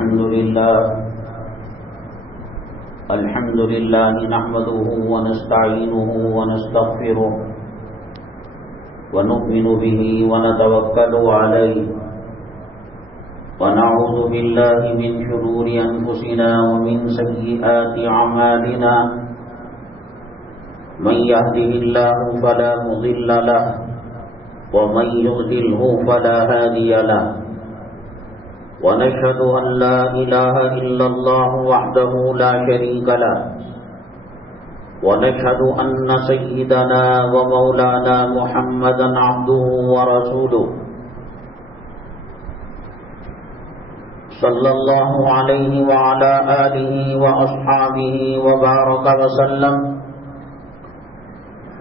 الحمد لله نحمده ونستعينه ونستغفره ونؤمن به ونتوكل عليه ونعوذ بالله من شرور أنفسنا ومن سيئات أعمالنا من يهده الله فلا مضل له ومن يضلله فلا هادي له ونشهد أن لا إله إلا الله وحده لا شريك له ونشهد أن سيدنا ومولانا محمدا عبده ورسوله صلى الله عليه وعلى آله وأصحابه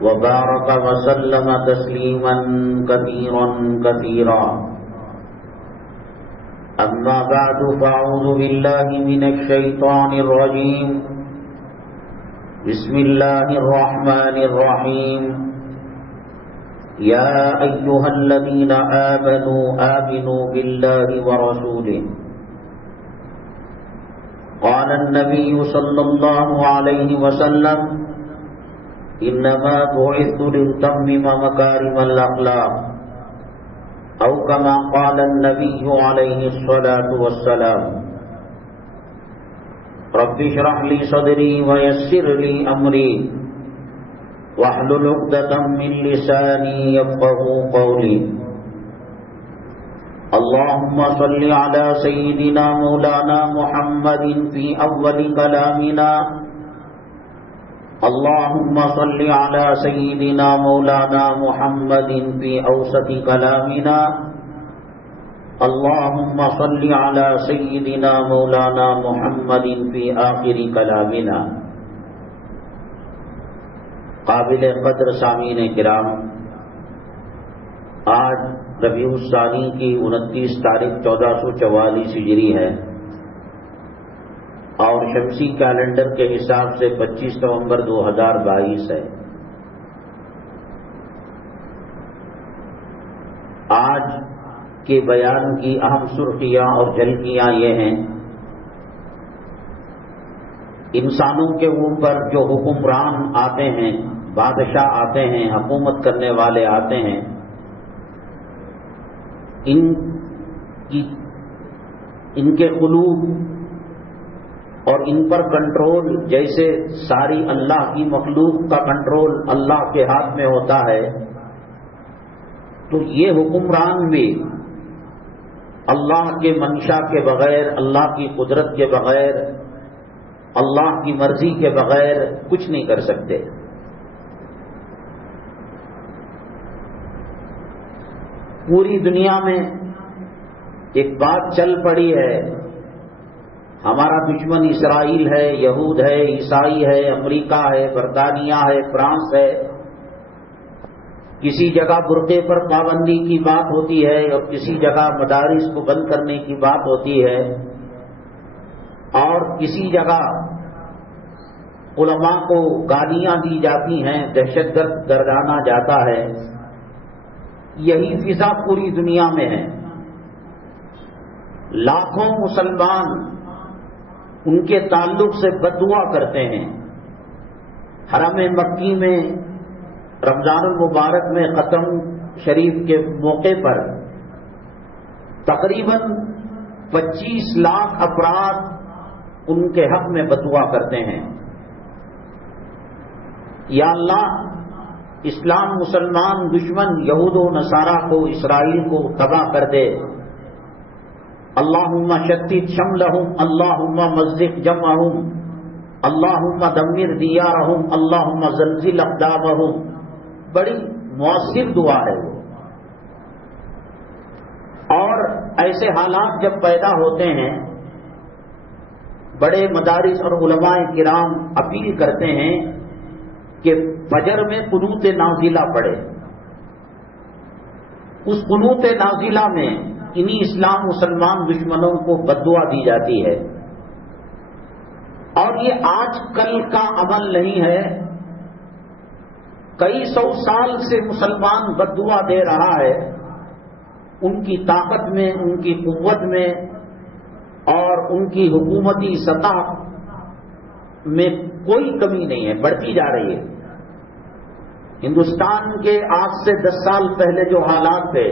وبارك وسلم تسليما كثيرا كثيرا. أما بعد فأعوذ بالله من الشيطان الرجيم. بسم الله الرحمن الرحيم. يا أيها الذين آمنوا بالله ورسوله. قال النبي صلى الله عليه وسلم إنما بعثت لأتمم مكارم الأخلاق أو كما قال النبي عليه الصلاة والسلام. رب اشرح لي صدري ويسر لي أمري واحلل عقدة من لساني يفقهوا قولي. اللهم صل على سيدنا مولانا محمد في أول كلامنا. اللهم صل على سيدنا مولانا محمد في أوسط كلامنا. اللهم صل على سيدنا مولانا محمد في آخر كلامنا. قابل قدر سامعین کرام، آج ربیع الثانی کی 29 تاریخ 1444 ہجری ہے اور شمسی کیلنڈر کے حساب سے 25 نومبر 2022 ہے. آج کے بیان کی اہم سرخیاں اور جھلکیاں یہ ہیں: انسانوں کے اوپر جو حکمران آتے ہیں، بادشاہ آتے ہیں، حکومت کرنے والے آتے ہیں، ان کے قلوب اور ان پر کنٹرول جیسے ساری اللہ کی مخلوق کا کنٹرول اللہ کے ہاتھ میں ہوتا ہے، تو یہ حکمران بھی اللہ کے منشا کے بغیر، اللہ کی قدرت کے بغیر، اللہ کی مرضی کے بغیر کچھ نہیں کر سکتے. پوری دنیا میں ایک بات چل پڑی ہے، ہمارا دشمن اسرائیل ہے، یہود ہے، عیسائی ہے، امریکہ ہے، برطانیہ ہے، فرانس ہے. کسی جگہ برقعے پر پابندی کی بات ہوتی ہے اور کسی جگہ مدارس کو بند کرنے کی بات ہوتی ہے اور کسی جگہ علماء کو گالیاں دی جاتی ہیں، دہشت گرد گردانا جاتا ہے. یہی فضا پوری دنیا میں ہے. لاکھوں مسلمان ان کے تعلق سے بددعا کرتے ہیں. حرم مکی میں رمضان المبارک میں ختم شریف کے موقع پر تقریباً 25 لاکھ افراد ان کے حق میں بددعا کرتے ہیں. یا اللہ، اسلام، مسلمان دشمن یہود و نصارہ کو، اسرائیل کو تباہ کر دے. اللہم شتت شملہم، اللہم مزق جمعہم، اللہم دمر دیارہم، اللہم زلزل اقدامہم. بڑی مؤثر دعا ہے وہ. اور ایسے حالات جب پیدا ہوتے ہیں، بڑے مدارس اور علماء کرام اپیل کرتے ہیں کہ فجر میں قنوت نازلہ پڑھے. اس قنوت نازلہ میں انہی اسلام مسلمان دشمنوں کو بددعا دی جاتی ہے. اور یہ آج کل کا عمل نہیں ہے، کئی سو سال سے مسلمان بددعا دے رہا ہے. ان کی طاقت میں، ان کی قوت میں اور ان کی حکومتی سطح میں کوئی کمی نہیں ہے، بڑھتی جا رہی ہے۔ ہندوستان کے آج سے 10 سال پہلے جو حالات تھے،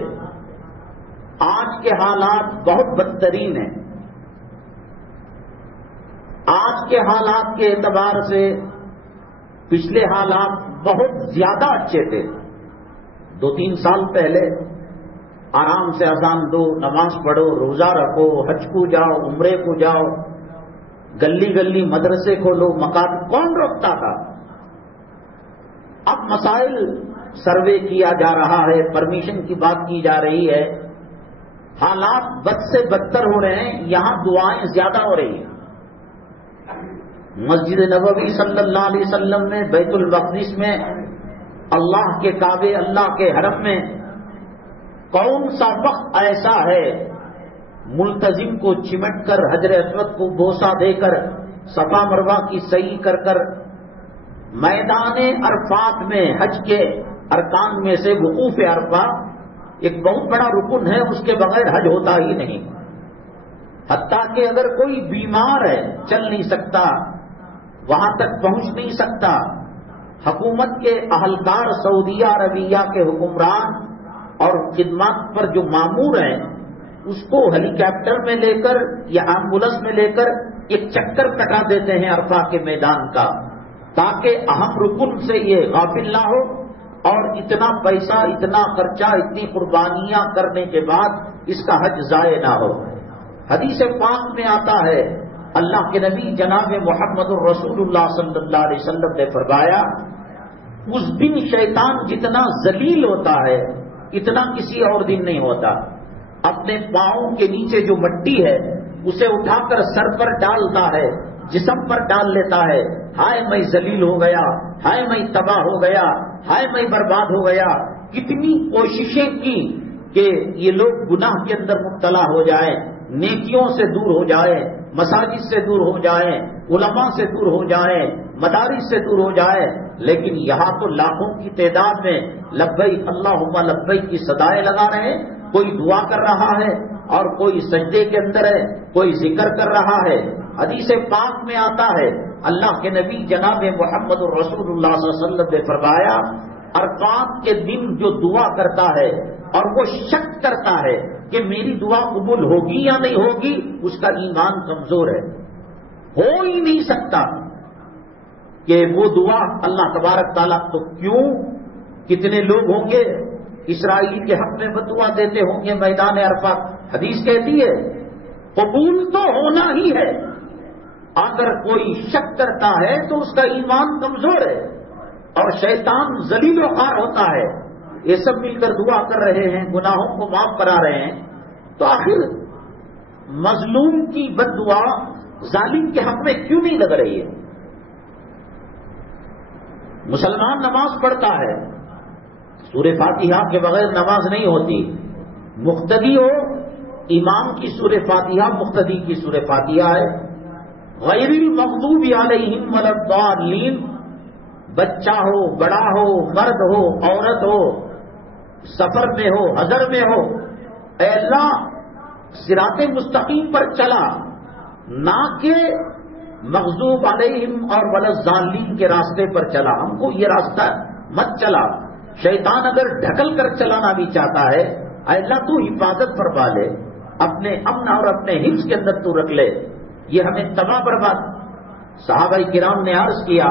آج کے حالات بہت بدترین ہیں۔ آج کے حالات کے اعتبار سے پچھلے حالات بہت زیادہ اچھے تھے۔ 2-3 سال پہلے آرام سے اذان دو، نماز پڑھو، روزہ رکھو، حج کو جاؤ، عمرے کو جاؤ، گلی گلی مدرسے کھولو، مکاتب، کون روکتا تھا؟ اب مسائل سروے کیا جا رہا ہے، پرمیشن کی بات کی جا رہی ہے، حالات بد سے بدتر ہو رہے ہیں، یہاں دعائیں زیادہ ہو رہی ہیں۔ مسجد نبوی صلی اللہ علیہ وسلم میں، بیت المقدس میں، اللہ کے کعبے، اللہ کے حرم میں کون سا وقت ایسا ہے ملتزم کو چمٹ کر، حجر اسود کو بوسہ دے کر، صفا مروہ کی سعی کر کر، میدان عرفات میں حج کے ارکان میں سے وقوف عرفہ ایک بہت بڑا رکن ہے، اس کے بغیر حج ہوتا ہی نہیں۔ حتیٰ کہ اگر کوئی بیمار ہے، چل نہیں سکتا، وہاں تک پہنچ نہیں سکتا، حکومت کے اہلکار، سعودیہ عربیہ کے حکمران اور خدمات پر جو مامور ہیں، اس کو ہیلی کاپٹر میں لے کر یا ایمبولینس میں لے کر ایک چکر کٹا دیتے ہیں عرفہ کے میدان کا، تاکہ اہم رکن سے یہ غافل نہ ہو، اور اتنا پیسہ، اتنا خرچہ، اتنی قربانیاں کرنے کے بعد اس کا حج ضائع نہ ہو۔ حدیث پاک میں آتا ہے، اللہ کے نبی جناب محمد الرسول اللہ صلی اللہ علیہ وسلم نے فرمایا، اس دن شیطان جتنا ذلیل ہوتا ہے اتنا کسی اور دن نہیں ہوتا۔ اپنے پاؤں کے نیچے جو مٹی ہے اسے اٹھا کر سر پر ڈالتا ہے، جسم پر ڈال لیتا ہے، ہائے میں ذلیل ہو گیا، ہائے میں تباہ ہو گیا، ہائے میں برباد ہو گیا۔ کتنی کوششیں کی کہ یہ لوگ گناہ کے اندر مبتلا ہو جائیں، نیکیوں سے دور ہو جائیں، مساجد سے دور ہو جائیں، علماء سے دور ہو جائیں، مدارس سے دور ہو جائیں، لیکن یہاں تو لاکھوں کی تعداد میں لبیک اللہم لبیک کی صدائیں لگا رہے ہیں۔ کوئی دعا کر رہا ہے اور کوئی سجدے کے اندر ہے، کوئی ذکر کر رہا ہے۔ حدیث پاک میں آتا ہے، اللہ کے نبی جناب محمد الرسول اللہ صلی اللہ علیہ وسلم نے فرمایا، عرفات کے دن جو دعا کرتا ہے اور وہ شک کرتا ہے کہ میری دعا قبول ہوگی یا نہیں ہوگی، اس کا ایمان کمزور ہے، ہو ہی نہیں سکتا کہ وہ دعا اللہ تبارک تعالیٰ تو کیوں، کتنے لوگ ہوں گے اسرائیل کے حق میں بدعا دیتے ہوں گے میدان عرفات۔ حدیث کہتی ہے قبول تو ہونا ہی ہے، اگر کوئی شک کرتا ہے تو اس کا ایمان کمزور ہے اور شیطان ذلیل و خوار ہوتا ہے۔ یہ سب مل کر دعا کر رہے ہیں، گناہوں کو معاف کرا رہے ہیں، تو آخر مظلوم کی بد دعا ظالم کے حق میں کیوں نہیں لگ رہی ہے؟ مسلمان نماز پڑھتا ہے، سورہ فاتحہ کے بغیر نماز نہیں ہوتی۔ مقتدی ہو، امام کی سورہ فاتحہ مقتدی کی سورہ فاتحہ ہے۔ غیر المغضوب علیہم ولا الضالین، بچہ ہو، بڑا ہو، مرد ہو، عورت ہو، سفر میں ہو، حضر میں ہو، اے اللہ صراط مستقیم پر چلا، نہ کہ مغضوب علیہم اور ولا الضالین کے راستے پر چلا، ہم کو یہ راستہ مت چلا۔ شیطان اگر ڈھکل کر چلانا بھی چاہتا ہے، اے اللہ تو حفاظت فرما لے، اپنے امن اور اپنے حفظ کے اندر تو رکھ لے، یہ ہمیں تباہ برباد۔ صحابہ کرام نے عرض کیا،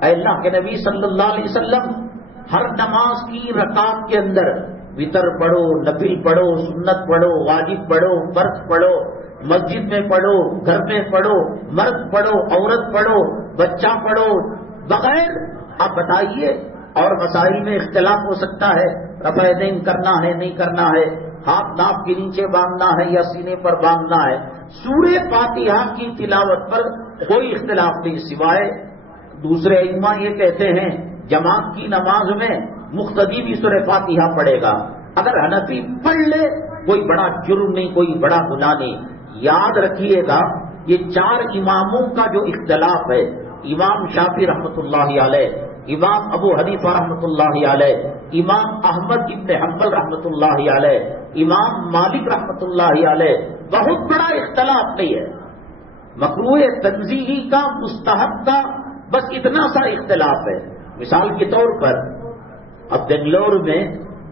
اے اللہ کے نبی صلی اللہ علیہ وسلم، ہر نماز کی رکعت کے اندر وتر پڑھو، نفل پڑھو، سنت پڑھو، واجب پڑھو، فرض پڑھو، مسجد میں پڑھو، گھر میں پڑھو، مرد پڑھو، عورت پڑھو، بچہ پڑھو، بغیر آپ بتائیے، اور مسائل میں اختلاف ہو سکتا ہے، رفع یدین کرنا ہے نہیں کرنا ہے، ہاتھ ناف کے نیچے باندھنا ہے یا سینے پر باندھنا ہے، سورہ فاتحہ کی تلاوت پر کوئی اختلاف نہیں، سوائے دوسرے ائمہ یہ کہتے ہیں جماعت کی نماز میں مقتدی بھی سورہ فاتحہ پڑھے گا، اگر حنفی پڑھ لے کوئی بڑا جرم نہیں، کوئی بڑا گناہ نہیں۔ یاد رکھیے گا یہ 4 اماموں کا جو اختلاف ہے، امام شافعی رحمۃ اللہ علیہ، امام ابو حنیفہ رحمۃ اللہ علیہ، امام احمد ابن حنبل رحمۃ اللہ علیہ، امام مالک رحمۃ اللہ علیہ، بہت بڑا اختلاف نہیں ہے۔ مکروہ تنزیہی کا، مستحب کا، بس اتنا سا اختلاف ہے۔ مثال کے طور پر اب بنگلور میں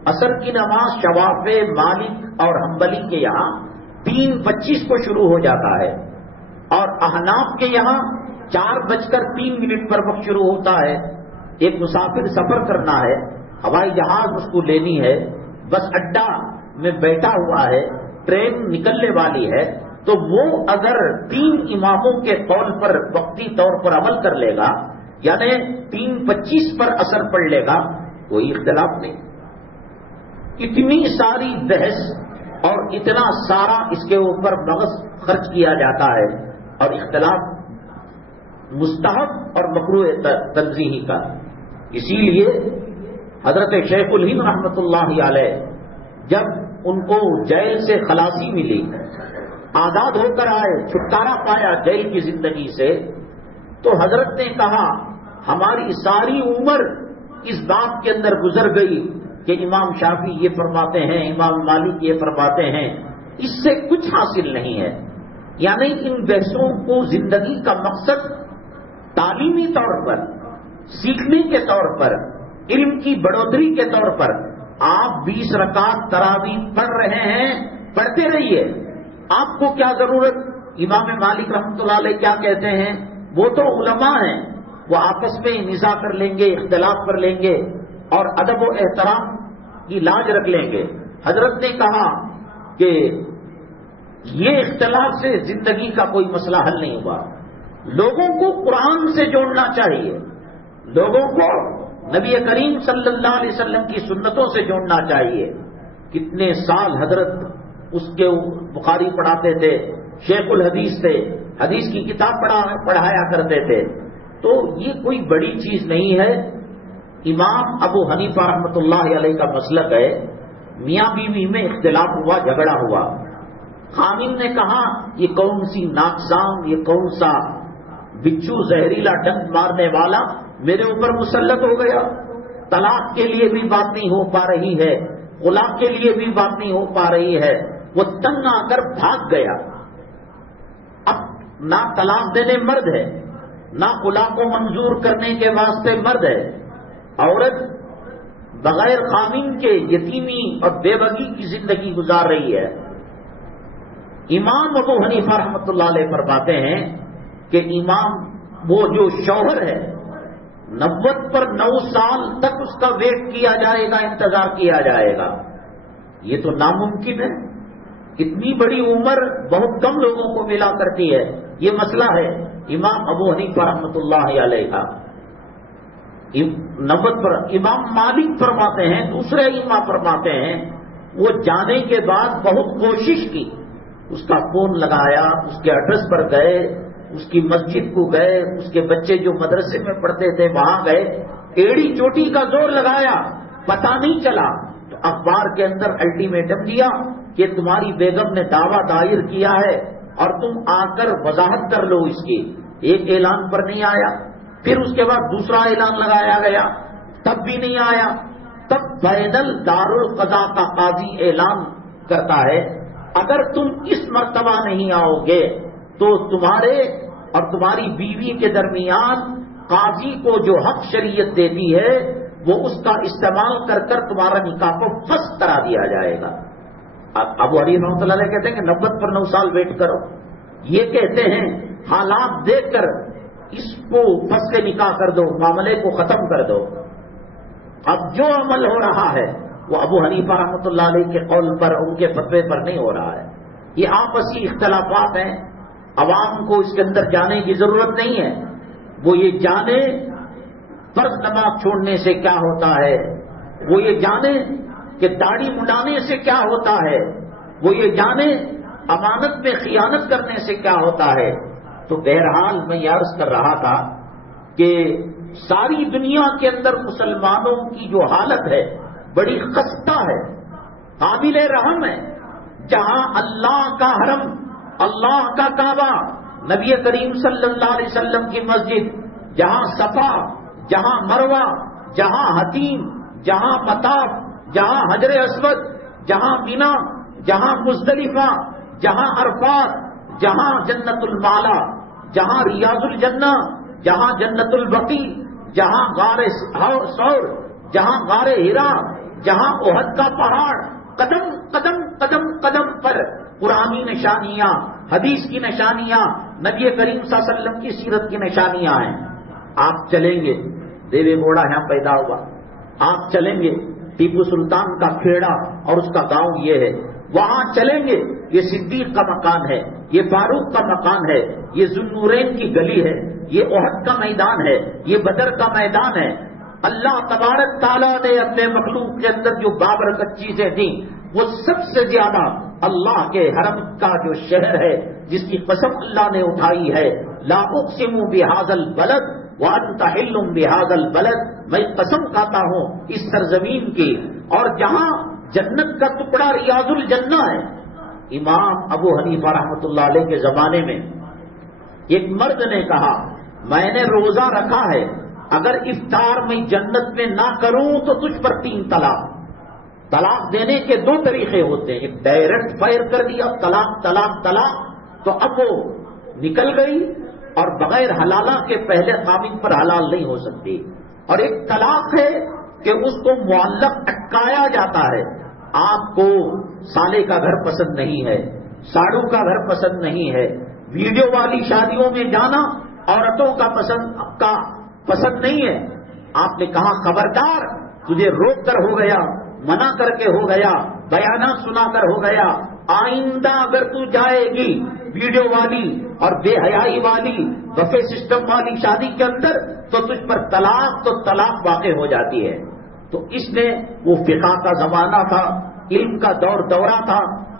عصر کی نماز شوافع، مالک اور حنبلی کے یہاں 3:25 کو شروع ہو جاتا ہے، اور احناف کے یہاں 4:03 پر وقت شروع ہوتا ہے۔ ایک مسافر سفر کرنا ہے، ہوائی جہاز اس کو لینی ہے، بس اڈا میں بیٹھا ہوا ہے، ٹرین نکلنے والی ہے، تو وہ اگر 3 اماموں کے قول پر وقتی طور پر عمل کر لے گا، یعنی 3:25 پر اثر پڑ لے گا، کوئی اختلاف نہیں۔ اتنی ساری بحث اور اتنا سارا اس کے اوپر مغز خرچ کیا جاتا ہے، اور اختلاف مستحب اور مکروہ تنزیہی کا۔ اسی لیے حضرت شیخ الہند رحمۃ اللہ علیہ جب ان کو جیل سے خلاصی ملی، آزاد ہو کر آئے، چھٹکارا پایا جیل کی زندگی سے، تو حضرت نے کہا ہماری ساری عمر اس بات کے اندر گزر گئی کہ امام شافعی یہ فرماتے ہیں، امام مالک یہ فرماتے ہیں، اس سے کچھ حاصل نہیں ہے۔ یعنی ان بحثوں کو زندگی کا مقصد تعلیمی طور پر، سیکھنے کے طور پر، علم کی بڑھوتری کے طور پر، آپ 20 رکعت تراویح پڑھ رہے ہیں، پڑھتے رہیے، آپ کو کیا ضرورت؟ امام مالک رحمۃ اللہ علیہ کیا کہتے ہیں؟ وہ تو علماء ہیں، وہ آپس میں نزاع کر لیں گے، اختلاف کر لیں گے، اور ادب و احترام کی لاج رکھ لیں گے۔ حضرت نے کہا کہ یہ اختلاف سے زندگی کا کوئی مسئلہ حل نہیں ہوا۔ لوگوں کو قرآن سے جوڑنا چاہیے، لوگوں کو نبی کریم صلی اللہ علیہ وسلم کی سنتوں سے جوڑنا چاہیے۔ کتنے سال حضرت اس کے بخاری پڑھاتے تھے، شیخ الحدیث تھے، حدیث کی کتاب پڑھایا کرتے تھے، تو یہ کوئی بڑی چیز نہیں ہے۔ امام ابو حنیفہ رحمۃ اللہ علیہ کا مسلک ہے، میاں بیوی میں اختلاف ہوا، جھگڑا ہوا، خامن نے کہا یہ کون سی ناکسام، یہ کون سا بچھو زہریلا ڈنک مارنے والا میرے اوپر مسلط ہو گیا، طلاق کے لیے بھی بات نہیں ہو پا رہی ہے، خلا کے لیے بھی بات نہیں ہو پا رہی ہے، وہ تنگ آ کر بھاگ گیا۔ اب نہ طلاق دینے مرد ہے، نہ خلا کو منظور کرنے کے واسطے مرد ہے، عورت بغیر خامن کے یتیمی اور بے بگی کی زندگی گزار رہی ہے۔ امام ابو حنیفہ رحمۃ اللہ علیہ فرماتے ہیں کہ امام وہ جو شوہر ہے 90 پر 9 سال تک اس کا ویٹ کیا جائے گا، انتظار کیا جائے گا، یہ تو ناممکن ہے۔ اتنی بڑی عمر بہت کم لوگوں کو ملا کرتی ہے۔ یہ مسئلہ ہے امام ابو حنیفہ رحمۃ اللہ علیہ کا۔ 90 پر امام مالک فرماتے ہیں، دوسرے امام فرماتے ہیں وہ جانے کے بعد بہت کوشش کی، اس کا فون لگایا، اس کے ایڈریس پر گئے، اس کی مسجد کو گئے، اس کے بچے جو مدرسے میں پڑھتے تھے وہاں گئے، ایڑی چوٹی کا زور لگایا، پتہ نہیں چلا، تو اخبار کے اندر الٹیمیٹم دیا کہ تمہاری بیگم نے دعویٰ دائر کیا ہے اور تم آ کر وضاحت کر لو اس کی۔ ایک اعلان پر نہیں آیا، پھر اس کے بعد دوسرا اعلان لگایا گیا، تب بھی نہیں آیا۔ تب فیصل دارالقضاء کا قاضی اعلان کرتا ہے اگر تم اس مرتبہ نہیں آؤ گے تو تمہارے اور تمہاری بیوی کے درمیان قاضی کو جو حق شریعت دیتی ہے وہ اس کا استعمال کر کر تمہارا نکاح کو فسخ کرا دیا جائے گا۔ ابو حنیفہ رحمۃ اللہ علیہ کہتے ہیں کہ 90 پر 9 سال ویٹ کرو۔ یہ کہتے ہیں حالات دیکھ کر اس کو فسخ نکاح کر دو، معاملے کو ختم کر دو۔ اب جو عمل ہو رہا ہے وہ ابو حنیفہ رحمۃ اللہ علیہ کے قول پر، ان کے فتوے پر نہیں ہو رہا ہے۔ یہ آپسی اختلافات ہیں، عوام کو اس کے اندر جانے کی ضرورت نہیں ہے۔ وہ یہ جانے فرض نماز چھوڑنے سے کیا ہوتا ہے، وہ یہ جانے کہ داڑھی مڈانے سے کیا ہوتا ہے، وہ یہ جانے امانت میں خیانت کرنے سے کیا ہوتا ہے۔ تو بہرحال میں یہ عرض کر رہا تھا کہ ساری دنیا کے اندر مسلمانوں کی جو حالت ہے بڑی خستہ ہے، قابل رحم ہے۔ جہاں اللہ کا حرم، اللہ کا کعبہ، نبی کریم صلی اللہ علیہ وسلم کی مسجد، جہاں صفا، جہاں مروہ، جہاں حتیم، جہاں مطاف، جہاں حجر اسود، جہاں مینا، جہاں مزدلفہ، جہاں عرفات، جہاں جنت المعلا، جہاں ریاض الجنہ، جہاں جنت البقیع، جہاں غار ثور، جہاں غار ہرا، جہاں احد کا پہاڑ، قدم قدم قدم قدم پر قرآنی نشانیاں، حدیث کی نشانیاں، نبی کریم صلی اللہ علیہ وسلم کی سیرت کی نشانیاں ہیں. آپ چلیں گے، دیوے گوڑا یہاں پیدا ہوا. آپ چلیں گے، ٹیپو سلطان کا کھیڑا اور اس کا گاؤں یہ ہے. وہاں چلیں گے، یہ صدیق کا مکان ہے، یہ فاروق کا مکان ہے، یہ ذوالنورین کی گلی ہے، یہ احد کا میدان ہے، یہ بدر کا میدان ہے. اللہ تبارک تعالیٰ نے اپنے مخلوق کے اندر جو بابرکت چیزیں دیں، وہ سب سے زیادہ اللہ کے حرم کا جو شہر ہے، جس کی قسم اللہ نے اٹھائی ہے، لا اقسم بہذا البلد وانت حل بہذا البلد، میں قسم کھاتا ہوں اس سرزمین کی، اور جہاں جنت کا ٹکڑا ریاض الجنہ ہے. امام ابو حنیفہ رحمۃ اللہ علیہ کے زمانے میں ایک مرد نے کہا، میں نے روزہ رکھا ہے، اگر افطار میں جنت میں نہ کروں تو تجھ پر 3 طلاق. طلاق دینے کے 2 طریقے ہوتے ہیں، ایک ڈائریکٹ فائر کر دیا، طلاق طلاق طلاق، تو اب وہ نکل گئی اور بغیر حلالہ کے پہلے قامن پر حلال نہیں ہو سکتی. اور ایک طلاق ہے کہ اس کو معلق اٹکایا جاتا ہے. آپ کو سالے کا گھر پسند نہیں ہے، ساڑو کا گھر پسند نہیں ہے، ویڈیو والی شادیوں میں جانا عورتوں کا پسند نہیں ہے. آپ نے کہا خبردار، تجھے روک کر ہو گیا، منع کر کے ہو گیا، بیانات سنا کر ہو گیا، آئندہ اگر تو جائے گی ویڈیو والی اور بے حیائی والی بفے سسٹم والی شادی کے اندر تو تجھ پر طلاق واقع ہو جاتی ہے. تو اس نے، وہ فقہ کا زمانہ تھا، علم کا دورہ تھا،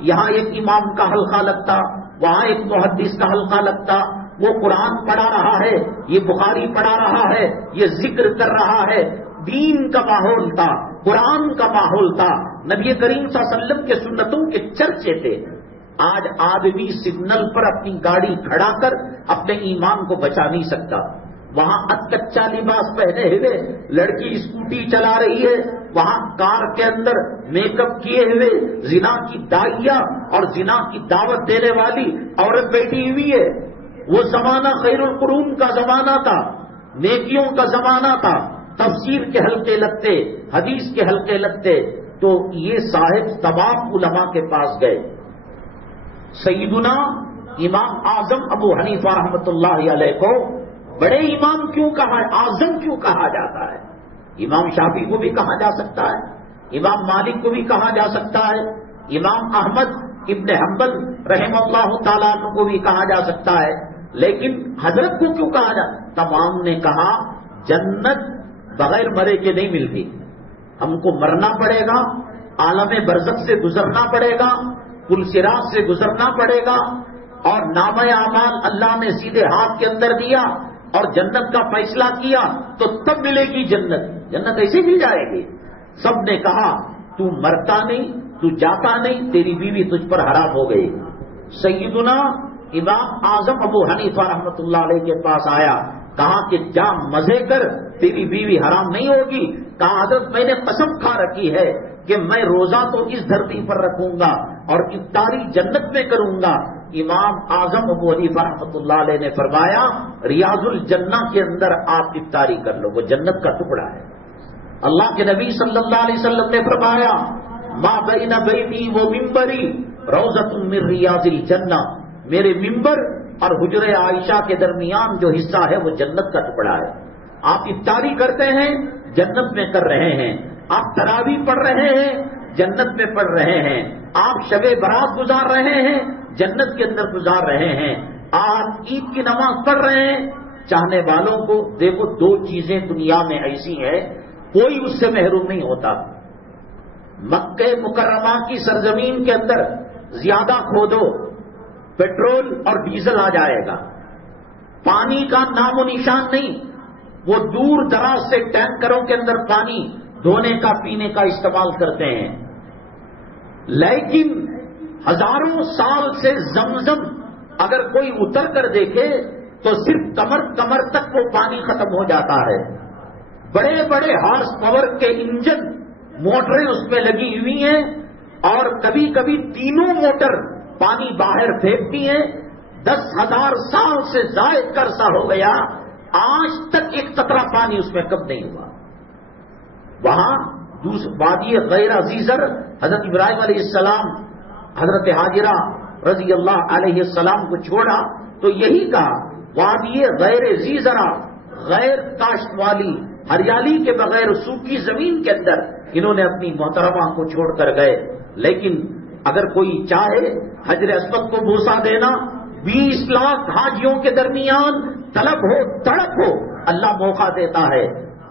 یہاں ایک امام کا حلقہ لگتا، وہاں ایک محدث کا حلقہ لگتا، وہ قرآن پڑھا رہا ہے، یہ بخاری پڑھا رہا ہے، یہ ذکر کر رہا ہے. دین کا ماحول تھا، قرآن کا ماحول تھا، نبی کریم صلی اللہ علیہ وسلم کے سنتوں کے چرچے تھے. آج آدمی سگنل پر اپنی گاڑی کھڑا کر اپنے ایمان کو بچا نہیں سکتا. وہاں کچا لباس پہنے ہوئے لڑکی اسکوٹی چلا رہی ہے، وہاں کار کے اندر میک اپ کیے ہوئے زنا کی دائیا اور زنا کی دعوت دینے والی عورت بیٹھی ہوئی ہے. وہ زمانہ خیر القرون کا زمانہ تھا، نیکیوں کا زمانہ تھا، تفسیر کے حلقے لگتے، حدیث کے حلقے لگتے. تو یہ صاحب تمام علماء کے پاس گئے. سیدنا امام اعظم ابو حنیفہ رحمۃ اللہ علیہ کو بڑے امام کیوں کہا ہے، اعظم کیوں کہا جاتا ہے؟ امام شافعی کو بھی کہا جا سکتا ہے، امام مالک کو بھی کہا جا سکتا ہے، امام احمد ابن حنبل رحمہ اللہ تعالیٰ عنہ کو بھی کہا جا سکتا ہے، لیکن حضرت کو کیوں کہا جا؟ تمام نے کہا جنت بغیر مرے کے نہیں ملتی، ہم کو مرنا پڑے گا، عالم برزخ سے گزرنا پڑے گا، پل صراط سے گزرنا پڑے گا، اور نامہ اعمال اللہ نے سیدھے ہاتھ کے اندر دیا اور جنت کا فیصلہ کیا تو تب ملے گی جنت. جنت ایسے مل جائے گی. سب نے کہا تو مرتا نہیں، تو جاتا نہیں، تیری بیوی تجھ پر حرام ہو گئی. سیدنا امام اعظم ابو حنیفہ رحمۃ اللہ علیہ کے پاس آیا، کہا کہ جا مزے کر، تیری بیوی حرام نہیں ہوگی. کہا حضرت میں نے قسم کھا رکھی ہے کہ میں روزہ تو اس دھرتی پر رکھوں گا اور افطاری جنت میں کروں گا. امام اعظم ابو حنیفہ رحمۃ اللہ علیہ نے فرمایا ریاض الجنہ کے اندر آپ افطاری کر لو، وہ جنت کا ٹکڑا ہے. اللہ کے نبی صلی اللہ علیہ وسلم نے فرمایا ما بین بیتی و ممبری روضۃ من ریاض الجنہ، میرے ممبر اور حجر عائشہ کے درمیان جو حصہ ہے وہ جنت کا ٹکڑا ہے. آپ افطاری کرتے ہیں، جنت میں کر رہے ہیں. آپ تراویح پڑھ رہے ہیں، جنت میں پڑھ رہے ہیں. آپ شب برات گزار رہے ہیں، جنت کے اندر گزار رہے ہیں. آپ عید کی نماز پڑھ رہے ہیں. چاہنے والوں کو دیکھو، 2 چیزیں دنیا میں ایسی ہیں کوئی اس سے محروم نہیں ہوتا. مکہ مکرمہ کی سرزمین کے اندر زیادہ کھودو، پیٹرول اور ڈیزل آ جائے گا. پانی کا نام و نشان نہیں. وہ دور دراز سے ٹینکروں کے اندر پانی دھونے کا، پینے کا استعمال کرتے ہیں. لیکن ہزاروں سال سے زمزم اگر کوئی اتر کر دیکھے تو صرف کمر تک وہ پانی ختم ہو جاتا ہے. بڑے بڑے ہارس پاور کے انجن موٹریں اس میں لگی ہوئی ہیں، اور کبھی کبھی تینوں موٹر پانی باہر پھینکتی ہیں. 10,000 سال سے زائد کا عرصہ ہو گیا، آج تک ایک قطرہ پانی اس میں کم نہیں ہوا. وہاں وادی غیر عزیزر حضرت ابراہیم علیہ السلام حضرت حاجرہ رضی اللہ علیہ السلام کو چھوڑا تو یہی کہا وادی غیر عزیزرا، غیر کاشت والی ہریالی کے بغیر سوکھی زمین کے اندر انہوں نے اپنی محترمہ کو چھوڑ کر گئے. لیکن اگر کوئی چاہے حجر اسود کو بوسہ دینا، 20 لاکھ حاجیوں کے درمیان طلب ہو تڑپ ہو، اللہ موقع دیتا ہے.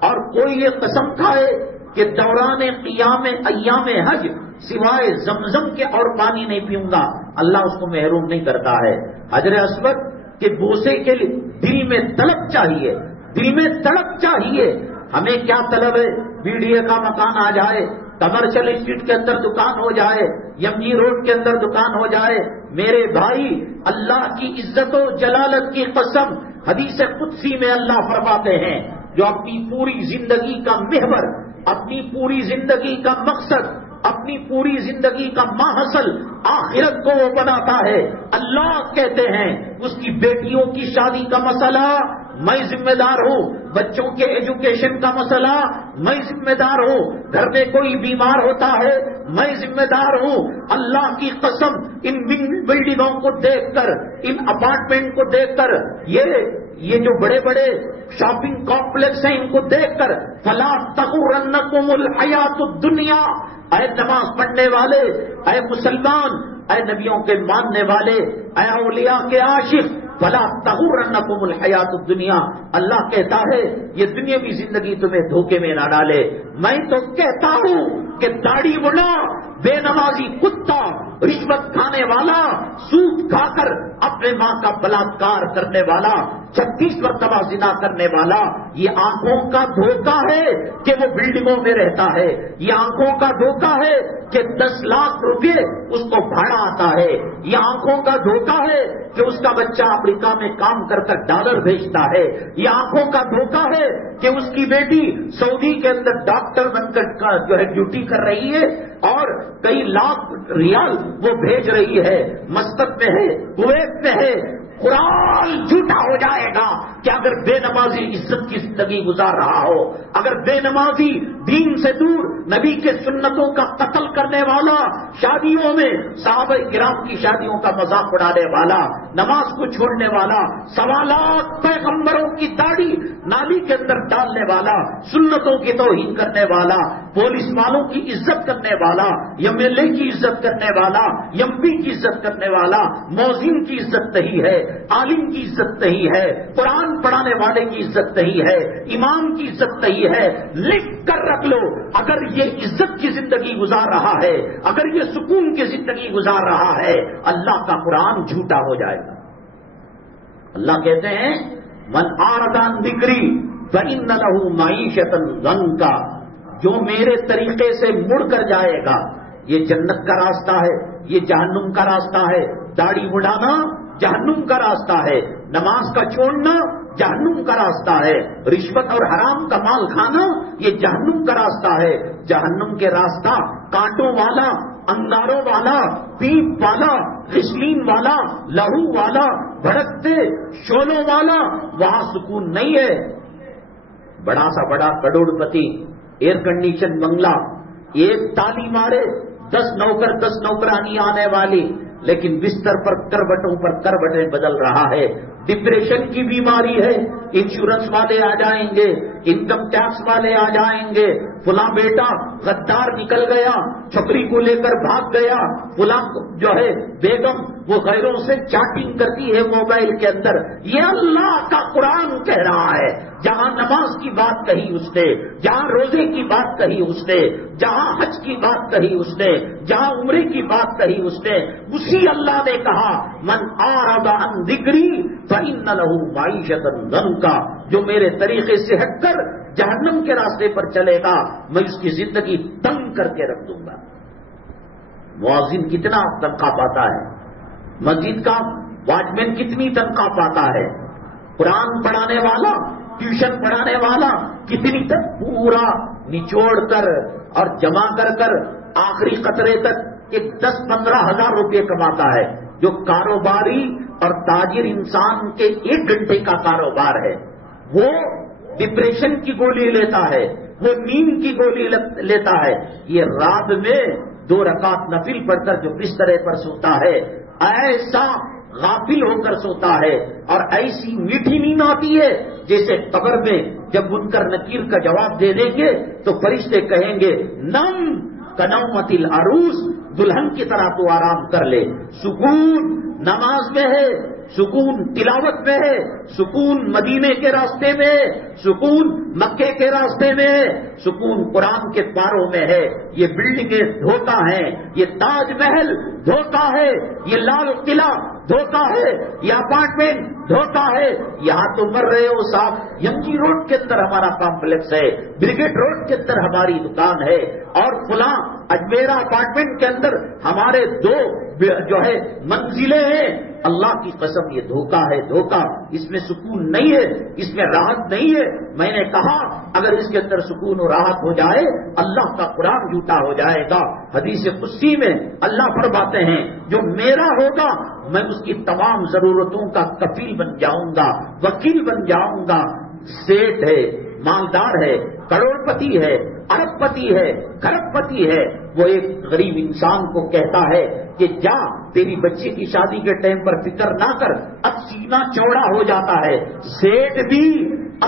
اور کوئی یہ قسم کھائے کہ دوران قیام ایام حج سوائے زمزم کے اور پانی نہیں پیوں گا، اللہ اس کو محروم نہیں کرتا ہے. حجر اسود کے بوسے کے لیے دل میں طلب چاہیے، دل میں تڑپ چاہیے. ہمیں کیا طلب ہے؟ BDA کا مکان آ جائے، کمرشل اسٹریٹ کے اندر دکان ہو جائے، MG روڈ کے اندر دکان ہو جائے. میرے بھائی، اللہ کی عزت و جلالت کی قسم، حدیث قدسی میں اللہ فرماتے ہیں جو اپنی پوری زندگی کا محور، اپنی پوری زندگی کا مقصد، اپنی پوری زندگی کا ماحصل آخرت کو وہ بناتا ہے. اللہ کہتے ہیں اس کی بیٹیوں کی شادی کا مسئلہ میں ذمہ دار ہوں، بچوں کے ایجوکیشن کا مسئلہ میں ذمہ دار ہوں، گھر میں کوئی بیمار ہوتا ہے میں ذمہ دار ہوں. اللہ کی قسم، ان بلڈنگوں کو دیکھ کر، ان اپارٹمنٹ کو دیکھ کر، یہ جو بڑے بڑے شاپنگ کمپلیکس ہیں ان کو دیکھ کر، فلا تغرنکم الحیات الدنیا، اے نماز پڑھنے والے، اے مسلمان، اے نبیوں کے ماننے والے، اے اولیاء کے عاشق، فلا تغرنکم الحیات الدنیا. اللہ کہتا ہے یہ دنیاوی زندگی تمہیں دھوکے میں نہ ڈالے. میں تو کہتا ہوں کہ داڑھی مڑا، بے نمازی کتا، رشوت کھانے والا، سود کھا کر اپنے ماں کا بلاತ್ಕಾರ کرنے والا، 36 مرتبہ زنا کرنے والا، یہ آنکھوں کا دھوکہ ہے کہ وہ بلڈنگوں میں رہتا ہے. یہ آنکھوں کا دھوکہ ہے کہ 10 لاکھ روپے اس کو بھاڑا آتا ہے. یہ آنکھوں کا دھوکہ ہے کہ اس کا بچہ امریکہ میں کام کر کر ڈالر بھیجتا ہے. یہ آنکھوں کا دھوکہ ہے کہ اس کی بیٹی سعودی کے اندر ڈاکٹر بن کر جو ہے ڈیوٹی کر رہی ہے اور کئی لاکھ ریال وہ بھیج رہی ہے، مسقط میں ہے، کویت میں ہے. قرآن جھوٹا ہو جائے گا کہ اگر بے نمازی عزت کی زندگی گزار رہا ہو، اگر بے نمازی دین سے دور، نبی کے سنتوں کا قتل کرنے والا، شادیوں میں صحابہ کرام کی شادیوں کا مذاق اڑانے والا، نماز کو چھوڑنے والا، 1.25 لاکھ پیغمبروں کی داڑھی نالی کے اندر ڈالنے والا، سنتوں کی توہین کرنے والا، پولیس والوں کی عزت کرنے والا، MLA کی عزت کرنے والا، MP کی عزت کرنے والا، مؤذن کی عزت نہیں ہے، عالم کی عزت نہیں ہے، قرآن پڑھانے والے کی عزت نہیں ہے، امام کی عزت نہیں ہے. لکھ کر رکھ لو، اگر یہ عزت کی زندگی گزار رہا ہے، اگر یہ سکون کی زندگی گزار رہا ہے، اللہ کا قرآن جھوٹا ہو جائے گا. اللہ کہتے ہیں من اعرض عن ذکری فإن له معیشۃ ضنکا، جو میرے طریقے سے مڑ کر جائے گا، یہ جنت کا راستہ ہے، یہ جہنم کا راستہ ہے. داڑھی مڑانا جہنم کا راستہ ہے، نماز کا چھوڑنا جہنم کا راستہ ہے، رشوت اور حرام کا مال کھانا یہ جہنم کا راستہ ہے. جہنم کے راستہ کانٹوں والا، انگاروں والا، پیپ والا، غسلین والا، لہو والا، بھڑکتے شولوں والا، وہاں سکون نہیں ہے. بڑا سا بڑا کروڑ پتی، ایئر کنڈیشن بنگلہ، ایک تالی مارے 10 نوکر 10 نوکرانی آنے والی، لیکن بستر پر کروٹوں پر کروٹیں بدل رہا ہے. ڈپریشن کی بیماری ہے، انشورنس والے آ جائیں گے، انکم ٹیکس والے آ جائیں گے، فلاں بیٹا غدار نکل گیا، چھپری کو لے کر بھاگ گیا، فلاں جو ہے بیگم وہ غیروں سے چیٹنگ کرتی ہے موبائل کے اندر. یہ اللہ کا قرآن کہہ رہا ہے. جہاں نماز کی بات کہی اس نے، جہاں روزے کی بات کہی اس نے، جہاں حج کی بات کہی اس نے، جہاں عمرے کی بات کہی اس نے، اسی اللہ نے کہا من اعرض عن ذکری فإن له معیشۃ ضنکا، جو میرے طریقے سے ہٹ کر جہنم کے راستے پر چلے گا میں اس کی زندگی تنگ کر کے رکھ دوں گا. مؤذن کتنا تنخواہ پاتا ہے، مسجد کا واچمین کتنی تنخواہ پاتا ہے، قرآن پڑھانے والا، ٹیوشن پڑھانے والا کتنی تک پورا نچوڑ کر اور جمع کر آخری قطرے تک ایک 10-15 ہزار روپے کماتا ہے. جو کاروباری اور تاجر انسان کے 1 گھنٹے کا کاروبار ہے، وہ ڈپریشن کی گولی لیتا ہے، وہ نیند کی گولی لیتا ہے. یہ رات میں 2 رکعت نفل پڑھ کر جو بسترے پر سوتا ہے، ایسا غافل ہو کر سوتا ہے اور ایسی میٹھی نیند آتی ہے جیسے قبر میں جب منکر نکیر کا جواب دے دیں گے تو فرشتے کہیں گے نم کنومت العروس، دلہن کی طرح تو آرام کر لے. سکون نماز میں ہے، سکون تلاوت میں ہے، سکون مدینے کے راستے میں ہے، سکون مکے کے راستے میں ہے، سکون قرآن کے پاروں میں ہے. یہ بلڈنگیں دھوکہ ہیں، یہ تاج محل دھوکہ ہے، یہ لال قلعہ دھوکہ ہے، یہ اپارٹمنٹ دھوکہ ہے. یہاں تو مر رہے ہو صاحب. یم جی روڈ کے اندر ہمارا کمپلیکس ہے، بریگیڈ روڈ کے اندر ہماری دکان ہے، اور فلاں اجمیرا اپارٹمنٹ کے اندر ہمارے 2 جو ہے منزلیں ہیں. اللہ کی قسم یہ دھوکہ ہے، دھوکہ. اس میں سکون نہیں ہے، اس میں راحت نہیں ہے. میں نے کہا اگر اس کے اندر سکون و راحت ہو جائے اللہ کا قرآن جھوٹا ہو جائے گا. حدیث قدسی میں اللہ فرماتے ہیں جو میرا ہوگا میں اس کی تمام ضرورتوں کا کفیل بن جاؤں گا، وکیل بن جاؤں گا. سیٹ ہے، مالدار ہے، کروڑ پتی ہے، ارب پتی ہے، کھرب پتی ہے، وہ ایک غریب انسان کو کہتا ہے کہ جا تیری بچی کی شادی کے ٹائم پر فکر نہ کر. اب سینہ چوڑا ہو جاتا ہے. سیٹ بھی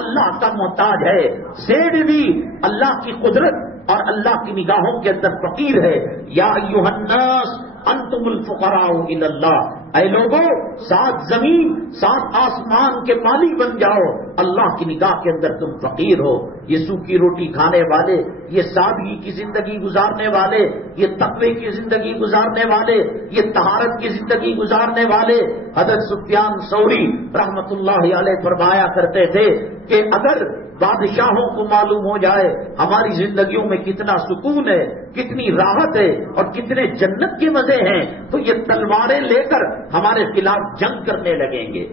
اللہ کا محتاج ہے، سیٹ بھی اللہ کی قدرت اور اللہ کی نگاہوں کے اندر فقیر ہے. یا ایھا الناس انتم الفقراء الی اللہ، اے لوگوں 7 زمین 7 آسمان کے مالک بن جاؤ، اللہ کی نگاہ کے اندر تم فقیر ہو. یہ سوکھی روٹی کھانے والے، یہ سادگی کی زندگی گزارنے والے، یہ تقوی کی زندگی گزارنے والے، یہ طہارت کی زندگی گزارنے والے. حضرت سفیان ثوری رحمت اللہ علیہ فرمایا کرتے تھے کہ اگر بادشاہوں کو معلوم ہو جائے ہماری زندگیوں میں کتنا سکون ہے، کتنی راحت ہے اور کتنے جنت کے مزے ہیں، تو یہ تلواریں لے کر ہمارے خلاف جنگ کرنے لگیں گے.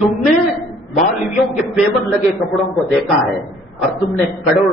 تم نے مولویوں کے پیون لگے کپڑوں کو دیکھا ہے اور تم نے کروڑ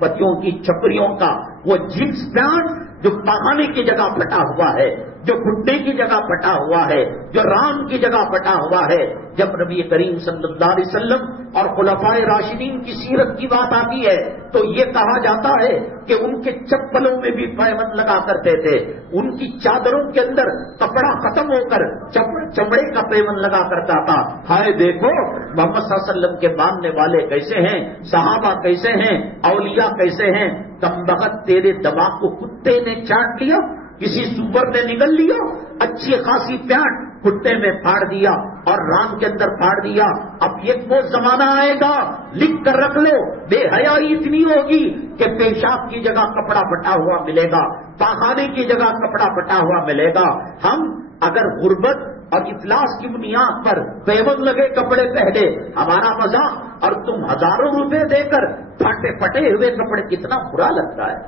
پتیوں کی چھپریوں کا وہ جینس پینٹ جو پہانے کی جگہ پھٹا ہوا ہے، جو گھٹنے کی جگہ پھٹا ہوا ہے، جو رام کی جگہ پھٹا ہوا ہے. جب نبی کریم صلی اللہ علیہ وسلم اور خلفائے راشدین کی سیرت کی بات آتی ہے تو یہ کہا جاتا ہے کہ ان کے چپلوں میں بھی پیوند لگا کرتے تھے، ان کی چادروں کے اندر کپڑا ختم ہو کر چمڑے کا پیوند لگا کرتا تھا. ہائے دیکھو محمد صلی اللہ علیہ وسلم کے ماننے والے کیسے ہیں، صحابہ کیسے ہیں، اولیاء کیسے ہیں. کمبخت تیرے دماغ کو کتے نے چاٹ لیا، کسی سور نے نگل لیا. اچھی خاصی پیانٹ کتے میں پھاڑ دیا اور رام کے اندر پھاڑ دیا. اب یہ وہ زمانہ آئے گا، لکھ کر رکھ لو، بے حیائی اتنی ہوگی کہ پیشاب کی جگہ کپڑا پھٹا ہوا ملے گا، پاخانے کی جگہ کپڑا پھٹا ہوا ملے گا. ہم اگر غربت اور افلاس کی بنیاد پر پیوند لگے کپڑے پہنے ہمارا مذاق، اور تم ہزاروں روپے دے کر پھٹے ہوئے کپڑے، کتنا برا لگتا ہے.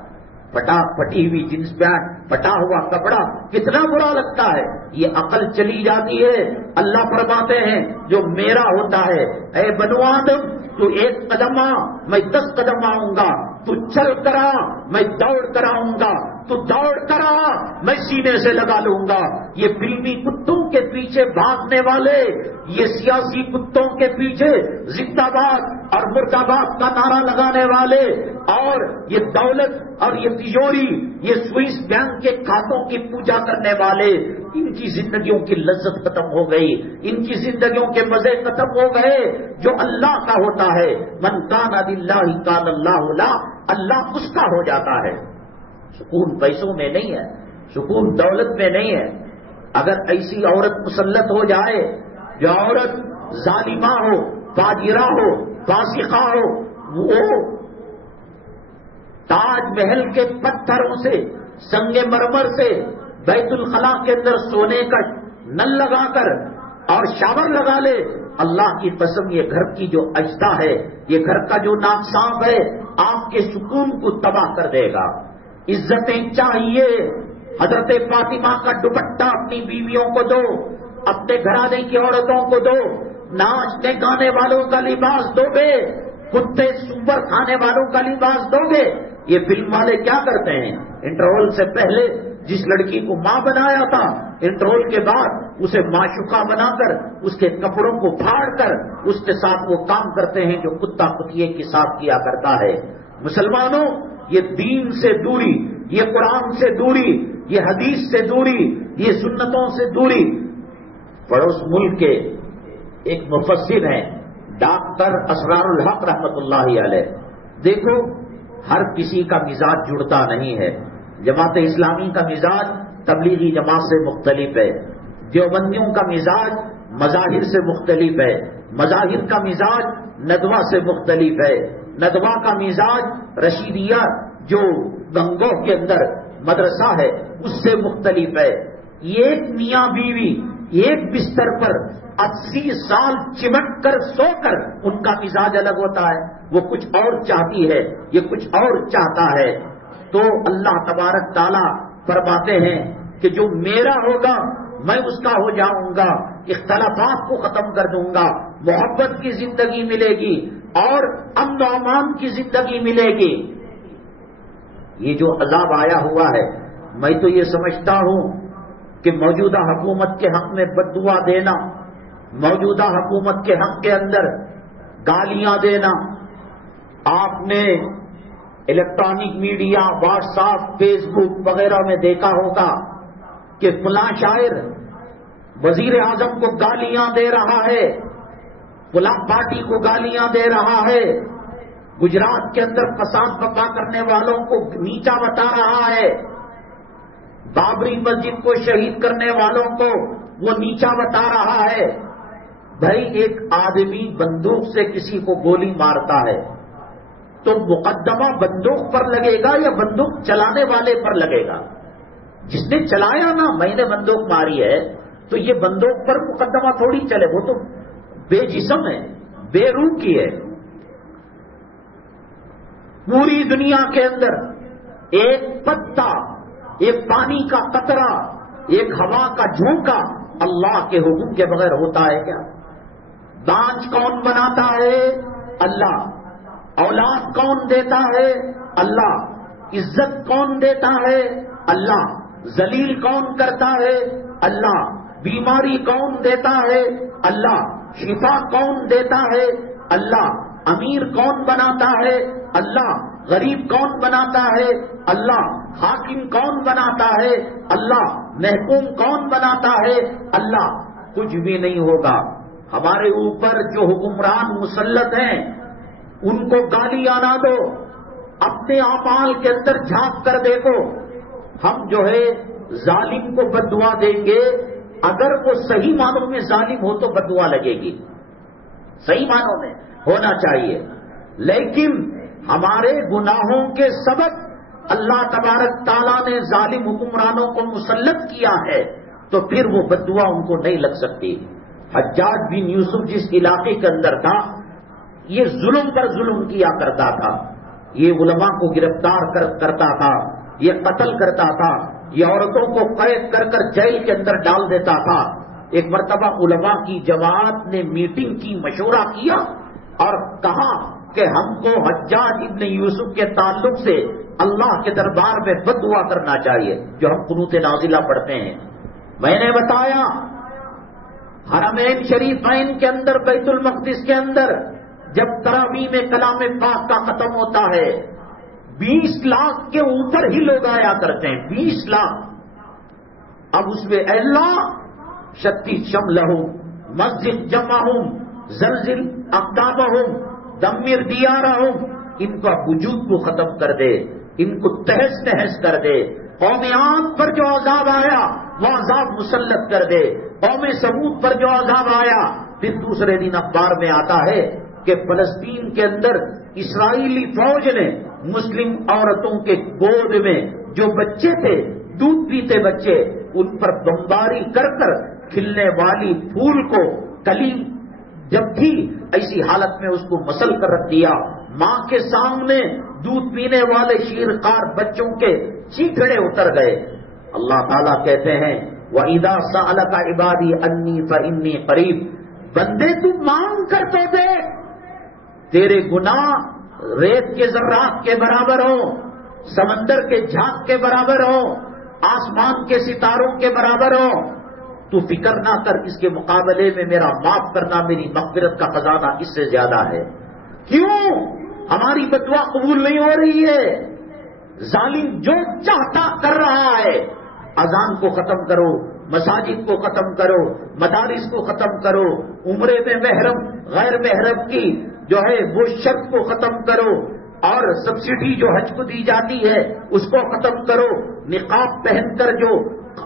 پٹی ہوئی جینس پینٹ، پٹا ہوا کپڑا کتنا برا لگتا ہے. یہ عقل چلی جاتی ہے. اللہ فرماتے ہیں جو میرا ہوتا ہے، اے بنو آدم تو 1 قدم آ میں 10 قدم آؤں گا، تو چل کر آ میں دوڑ کر آؤں گا، تو دوڑ کر آ میں سینے سے لگا لوں گا. یہ فلمی کتوں کے پیچھے بھاگنے والے، یہ سیاسی کتوں کے پیچھے زندہ باد اور مردہ کا نعرہ لگانے والے، اور یہ دولت اور یہ تجوری، یہ سوئس بینک کے کھاتوں کی پوجا کرنے والے، ان کی زندگیوں کی لذت ختم ہو گئی، ان کی زندگیوں کے مزے ختم ہو گئے. جو اللہ کا ہوتا ہے، من کان للہ کان اللہ لا، اللہ اس کا ہو جاتا ہے. سکون پیسوں میں نہیں ہے، سکون دولت میں نہیں ہے. اگر ایسی عورت مسلط ہو جائے جو عورت ظالمہ ہو، فاجرہ ہو، فاسقہ ہو، وہ تاج محل کے پتھروں سے، سنگ مرمر سے، بیت الخلاء کے اندر سونے کا نل لگا کر اور شاور لگا لے، اللہ کی قسم یہ گھر کی جو اجزا ہے، یہ گھر کا جو ناک صاف ہے، آپ کے سکون کو تباہ کر دے گا. عزتیں چاہیے. حضرت فاطمہ کا دوپٹہ اپنی بیویوں کو دو، اپنے گھرانے کی عورتوں کو دو، ناچنے گانے والوں کا لباس دو گے، کتے سور کھانے والوں کا لباس دو گے؟ یہ فلم والے کیا کرتے ہیں؟ انٹرول سے پہلے جس لڑکی کو ماں بنایا تھا، انٹرول کے بعد اسے معشوقہ بنا کر اس کے کپڑوں کو پھاڑ کر اس کے ساتھ وہ کام کرتے ہیں جو کتا کتیے کے ساتھ کیا کرتا ہے۔ مسلمانوں، یہ دین سے دوری، یہ قرآن سے دوری، یہ حدیث سے دوری، یہ سنتوں سے دوری۔ پڑوس ملک کے ایک مفسر ہیں ڈاکٹر اسرار الحق رحمت اللہ علیہ، دیکھو ہر کسی کا مزاج جڑتا نہیں ہے۔ جماعت اسلامی کا مزاج تبلیغی جماعت سے مختلف ہے، دیوبندیوں کا مزاج مظاہر سے مختلف ہے، مظاہر کا مزاج ندوہ سے مختلف ہے، ندوہ کا مزاج رشیدیہ جو گنگوہ کے اندر مدرسہ ہے اس سے مختلف ہے۔ ایک میاں بیوی ایک بستر پر 80 سال چمٹ کر سو کر ان کا مزاج الگ ہوتا ہے، وہ کچھ اور چاہتی ہے، یہ کچھ اور چاہتا ہے۔ تو اللہ تبارک تعالیٰ فرماتے ہیں کہ جو میرا ہوگا میں اس کا ہو جاؤں گا، اختلافات کو ختم کر دوں گا، محبت کی زندگی ملے گی اور امن و امان کی زندگی ملے گی۔ یہ جو عذاب آیا ہوا ہے، میں تو یہ سمجھتا ہوں کہ موجودہ حکومت کے حق میں بد دعا دینا، موجودہ حکومت کے حق کے اندر گالیاں دینا، آپ نے electronic media WhatsApp Facebook وغیرہ میں دیکھا ہوگا کہ فلاں شاعر وزیر اعظم کو گالیاں دے رہا ہے، فلاں پارٹی کو گالیاں دے رہا ہے، گجرات کے اندر فساد برپا کرنے والوں کو نیچا بتا رہا ہے، بابری مسجد کو شہید کرنے والوں کو وہ نیچا بتا رہا ہے۔ بھائی ایک آدمی بندوق سے کسی کو گولی مارتا ہے تو مقدمہ بندوق پر لگے گا یا بندوق چلانے والے پر لگے گا؟ جس نے چلایا نا، میں نے بندوق ماری ہے تو یہ بندوق پر مقدمہ تھوڑی چلے، وہ تو بے جسم ہے، بے روح کی ہے۔ پوری دنیا کے اندر ایک پتا، ایک پانی کا قطرہ، ایک ہوا کا جھونکا اللہ کے حکم کے بغیر ہوتا ہے کیا؟ دانش کون بناتا ہے؟ اللہ۔ اولاد کون دیتا ہے؟ اللہ۔ عزت کون دیتا ہے؟ اللہ۔ ذلیل کون کرتا ہے؟ اللہ۔ بیماری کون دیتا ہے؟ اللہ۔ شفا کون دیتا ہے؟ اللہ۔ امیر کون بناتا ہے؟ اللہ۔ غریب کون بناتا ہے؟ اللہ۔ حاکم کون بناتا ہے؟ اللہ۔ محکوم کون بناتا ہے؟ اللہ۔ کچھ بھی نہیں ہوگا۔ ہمارے اوپر جو حکمران مسلط ہیں ان کو گالیاں نہ دو، اپنے اعمال کے اندر جھانک کر دیکھو۔ ہم جو ہے ظالم کو بد دعا دیں گے، اگر وہ صحیح معنوں میں ظالم ہو تو بد دعا لگے گی، صحیح معنوں میں ہونا چاہیے۔ لیکن ہمارے گناہوں کے سبب اللہ تبارک تعالیٰ نے ظالم حکمرانوں کو مسلط کیا ہے تو پھر وہ بد دعا ان کو نہیں لگ سکتی۔ حجاج بن یوسف جس علاقے کے اندر تھا، یہ ظلم پر ظلم کیا کرتا تھا، یہ علماء کو گرفتار کرتا تھا، یہ قتل کرتا تھا، یہ عورتوں کو قید کر کر جیل کے اندر ڈال دیتا تھا۔ ایک مرتبہ علماء کی جماعت نے میٹنگ کی، مشورہ کیا اور کہا کہ ہم کو حجاج ابن یوسف کے تعلق سے اللہ کے دربار میں بد دعا کرنا چاہیے، جو ہم قنوت نازلہ پڑھتے ہیں۔ میں نے بتایا حرمین شریفین کے اندر، بیت المقدس کے اندر جب تراویح میں کلام پاک کا ختم ہوتا ہے 20 لاکھ کے اوپر ہی لوگ آیا کرتے ہیں، 20 لاکھ۔ اب اس میں اے اللہ شتی شملہم مسجد جمعہم زلزل اقدامہم دمر دیارہم، ان کا وجود کو ختم کر دے، ان کو تہس نہس کر دے۔ قوم عاد پر جو عذاب آیا وہ عذاب مسلط کر دے، قوم سمود پر جو عذاب آیا۔ پھر دوسرے دن اخبار میں آتا ہے کہ فلسطین کے اندر اسرائیلی فوج نے مسلم عورتوں کے گود میں جو بچے تھے، دودھ پیتے بچے، ان پر بمباری کر کر کھلنے والی پھول کو کلی جب تھی ایسی حالت میں اس کو مسل کر رکھ دیا۔ ماں کے سامنے دودھ پینے والے شیرخوار بچوں کے چیتڑے اتر گئے۔ اللہ تعالیٰ کہتے ہیں وَإِذَا سَأَلَكَ عِبَادِي أَنِّي فَإِنِّي قَرِيبٌ، بندے تو مانگ کر تو دے، تیرے گناہ ریت کے ذرات کے برابر ہو، سمندر کے جھاگ کے برابر ہو، آسمان کے ستاروں کے برابر ہو، تو فکر نہ کر، اس کے مقابلے میں میرا معاف کرنا، میری مغفرت کا خزانہ اس سے زیادہ ہے۔ کیوں ہماری بدعا قبول نہیں ہو رہی ہے؟ ظالم جو چاہتا کر رہا ہے۔ اذان کو ختم کرو، مساجد کو ختم کرو، مدارس کو ختم کرو، عمرے میں محرم غیر محرم کی جو ہے وہ شرط کو ختم کرو، اور سبسڈی جو حج کو دی جاتی ہے اس کو ختم کرو، نقاب پہن کر جو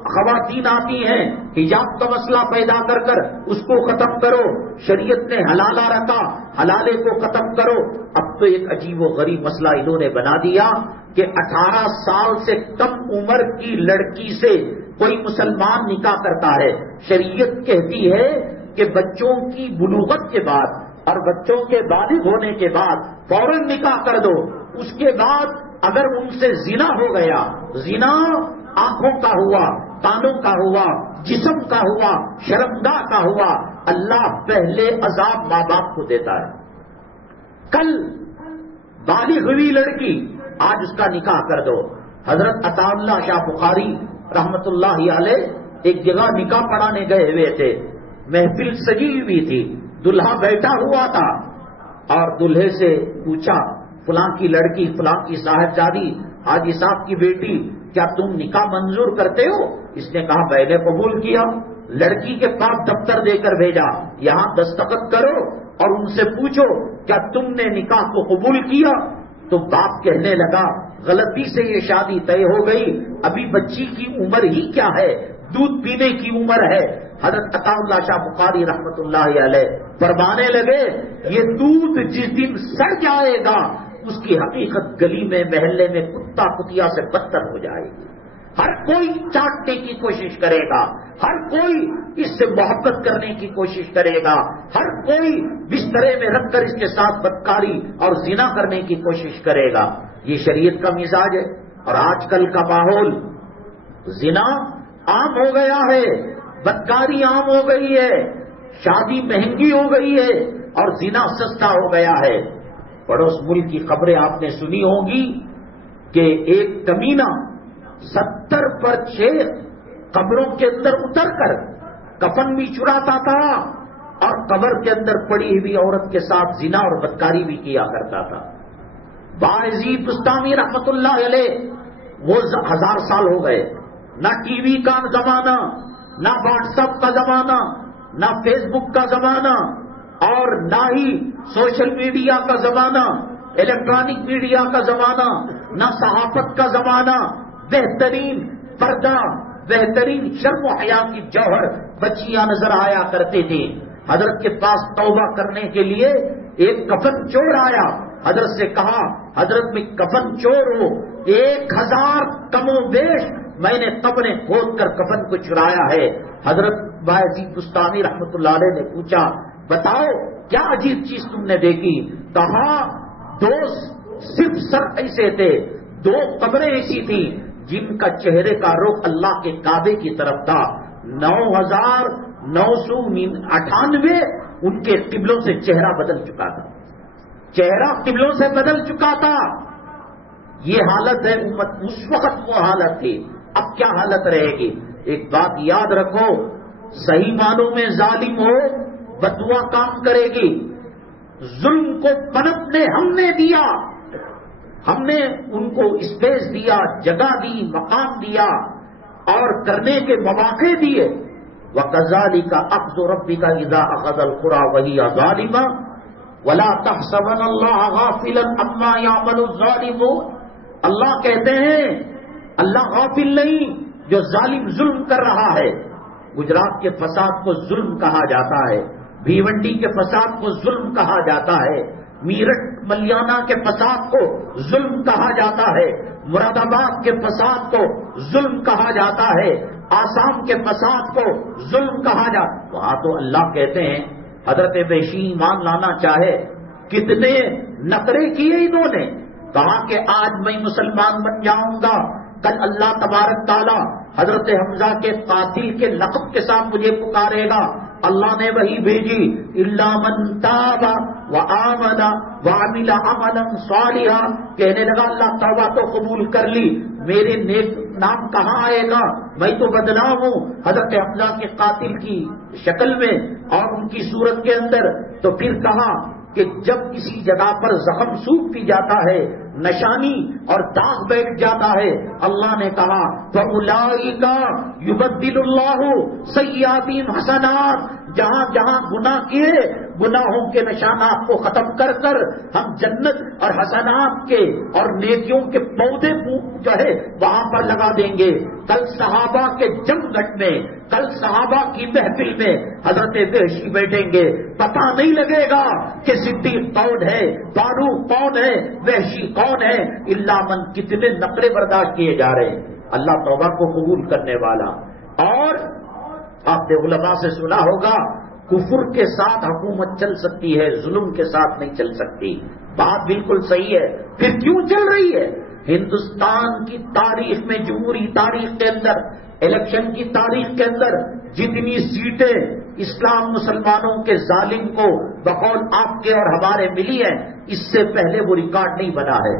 خواتین آتی ہیں حجاب کا مسئلہ پیدا کر کر اس کو ختم کرو، شریعت نے حلالہ رکھا حلالے کو ختم کرو۔ اب تو ایک عجیب و غریب مسئلہ انہوں نے بنا دیا کہ 18 سال سے کم عمر کی لڑکی سے کوئی مسلمان نکاح کرتا ہے، شریعت کہتی ہے کہ بچوں کی بلوغت کے بعد اور بچوں کے بالغ ہونے کے بعد فوراً نکاح کر دو۔ اس کے بعد اگر ان سے زنا ہو گیا، زنا آنکھوں کا ہوا، کانوں کا ہوا، جسم کا ہوا، شرمگاہ کا ہوا، اللہ پہلے عذاب ماں باپ کو دیتا ہے۔ کل بالغ ہوئی لڑکی، آج اس کا نکاح کر دو۔ حضرت عطا اللہ شاہ بخاری رحمت اللہ علیہ ایک جگہ نکاح پڑھانے گئے ہوئے تھے، محفل سجی ہوئی تھی، دلہا بیٹھا ہوا تھا، اور دلہے سے پوچھا فلاں کی لڑکی، فلاں کی صاحبزادی، حاجی صاحب کی بیٹی، کیا تم نکاح منظور کرتے ہو؟ اس نے کہا میں نے قبول کیا۔ لڑکی کے پاس دفتر دے کر بھیجا، یہاں دستخط کرو اور ان سے پوچھو کیا تم نے نکاح کو قبول کیا؟ تو باپ کہنے لگا غلطی سے یہ شادی طے ہو گئی، ابھی بچی کی عمر ہی کیا ہے، دودھ پینے کی عمر ہے۔ حضرت عطا اللہ شاہ بخاری رحمت اللہ علیہ فرمانے لگے یہ دودھ جس دن سڑ جائے گا اس کی حقیقت گلی میں محلے میں کتا کتیا سے بدتر ہو جائے گی۔ ہر کوئی چاٹنے کی کوشش کرے گا، ہر کوئی اس سے محبت کرنے کی کوشش کرے گا، ہر کوئی بسترے میں رکھ کر اس کے ساتھ بدکاری اور زنا کرنے کی کوشش کرے گا۔ یہ شریعت کا مزاج ہے۔ اور آج کل کا ماحول، زنا عام ہو گیا ہے، بدکاری عام ہو گئی ہے، شادی مہنگی ہو گئی ہے اور زنا سستا ہو گیا ہے۔ پڑوس ملک کی خبریں آپ نے سنی ہوں گی کہ ایک کمینہ 70 پر 6 قبروں کے اندر اتر کر کفن بھی چراتا تھا اور قبر کے اندر پڑی ہوئی عورت کے ساتھ زنا اور بدکاری بھی کیا کرتا تھا۔ باعزید بستامی رحمت اللہ علیہ، وہ 1000 سال ہو گئے، نہ ٹی وی کا زمانہ، نہ واٹس ایپ کا زمانہ، نہ فیس بک کا زمانہ، اور نہ ہی سوشل میڈیا کا زمانہ، الیکٹرانک میڈیا کا زمانہ، نہ صحافت کا زمانہ۔ بہترین پردہ، بہترین شرم و حیا کی جوہر بچیاں نظر آیا کرتے تھے۔ حضرت کے پاس توبہ کرنے کے لیے ایک کفن چور آیا، حضرت سے کہا حضرت میں کفن چور ہوں، 1000 کم و بیش میں نے قبریں کھود کر کفن کو چرایا ہے۔ حضرت باعزید بستانی رحمت اللہ علیہ نے پوچھا بتاؤ کیا عجیب چیز تم نے دیکھی؟ کہا 2 صرف سر ایسے تھے، 2 قبریں ایسی تھیں جن کا چہرے کا رخ اللہ کے کعبے کی طرف تھا، 9998 ان کے قبلوں سے چہرہ بدل چکا تھا، چہرہ قبلوں سے بدل چکا تھا۔ یہ حالت ہے امت، اس وقت وہ حالت تھی، اب کیا حالت رہے گی؟ ایک بات یاد رکھو، صحیح معنوں میں ظالم ہو بدعا کام کرے گی۔ ظلم کو پنپنے ہم نے دیا، ہم نے ان کو اسپیس دیا، جگہ دی، مقام دیا اور کرنے کے مواقع دیے۔ وَكَذَلِكَ أَخْذُ رَبِّكَ إِذَا أَخَذَ الْقُرَىٰ وَهِيَ ظَالِمَةٌ وَلَا تَحْسَبَنَّ اللَّهَ غَافِلًا عَمَّا يَعْمَلُ الظَّالِمُونَ۔ اللہ کہتے ہیں اللہ غافل نہیں جو ظالم ظلم کر رہا ہے۔ گجرات کے فساد کو ظلم کہا جاتا ہے، بھیونڈی کے فساد کو ظلم کہا جاتا ہے، میرٹھ ملیانہ کے فساد کو ظلم کہا جاتا ہے، مراد آباد کے فساد کو ظلم کہا جاتا ہے، آسام کے فساد کو ظلم کہا جاتا ہے۔ وہاں تو اللہ کہتے ہیں حضرت بیشی ایمان لانا چاہے، کتنے نخرے کیے انہوں نے، کہا کہ آج میں مسلمان بن جاؤں گا، کل اللہ تبارک تعالی حضرت حمزہ کے قاتل کے لقب کے ساتھ مجھے پکارے گا۔ اللہ نے وہی بھیجی الا من تاب وآمن وعمل عملا صالحا، کہنے لگا اللہ توبہ تو قبول کر لی، میرے نیک نام کہاں آئے گا، میں تو بدنام ہوں حضرت حمزہ کے قاتل کی شکل میں اور ان کی صورت کے اندر۔ تو پھر کہا کہ جب کسی جگہ پر زخم سوکھ بھی جاتا ہے، نشانی اور داغ بیٹھ جاتا ہے، اللہ نے کہا فَأُولَئِكَ يُبَدِّلُ اللَّهُ سَيِّئَاتِهِمْ حَسَنَاتٍ، جہاں جہاں گناہ کیے گناہوں کے نشانات کو ختم کر کر ہم جنت اور حسنات کے اور نیکیوں کے پودے جو ہے وہاں پر لگا دیں گے۔ کل صحابہ کے جم گھٹ میں، کل صحابہ کی محفل میں حضرت وحشی بیٹھیں گے، پتہ نہیں لگے گا کہ صدیق کون ہے، فاروق کون ہے، وحشی کون ہے، الا من کتنے نقرے برداشت کیے جا رہے ہیں۔ اللہ توبہ کو قبول کرنے والا۔ اور آپ نے علماء سے سنا ہوگا کفر کے ساتھ حکومت چل سکتی ہے، ظلم کے ساتھ نہیں چل سکتی۔ بات بالکل صحیح ہے، پھر کیوں چل رہی ہے؟ ہندوستان کی تاریخ میں، جمہوری تاریخ کے اندر، الیکشن کی تاریخ کے اندر جتنی سیٹیں اسلام مسلمانوں کے ظالم کو بقول آپ کے اور ہمارے ملی ہیں، اس سے پہلے وہ ریکارڈ نہیں بنا ہے۔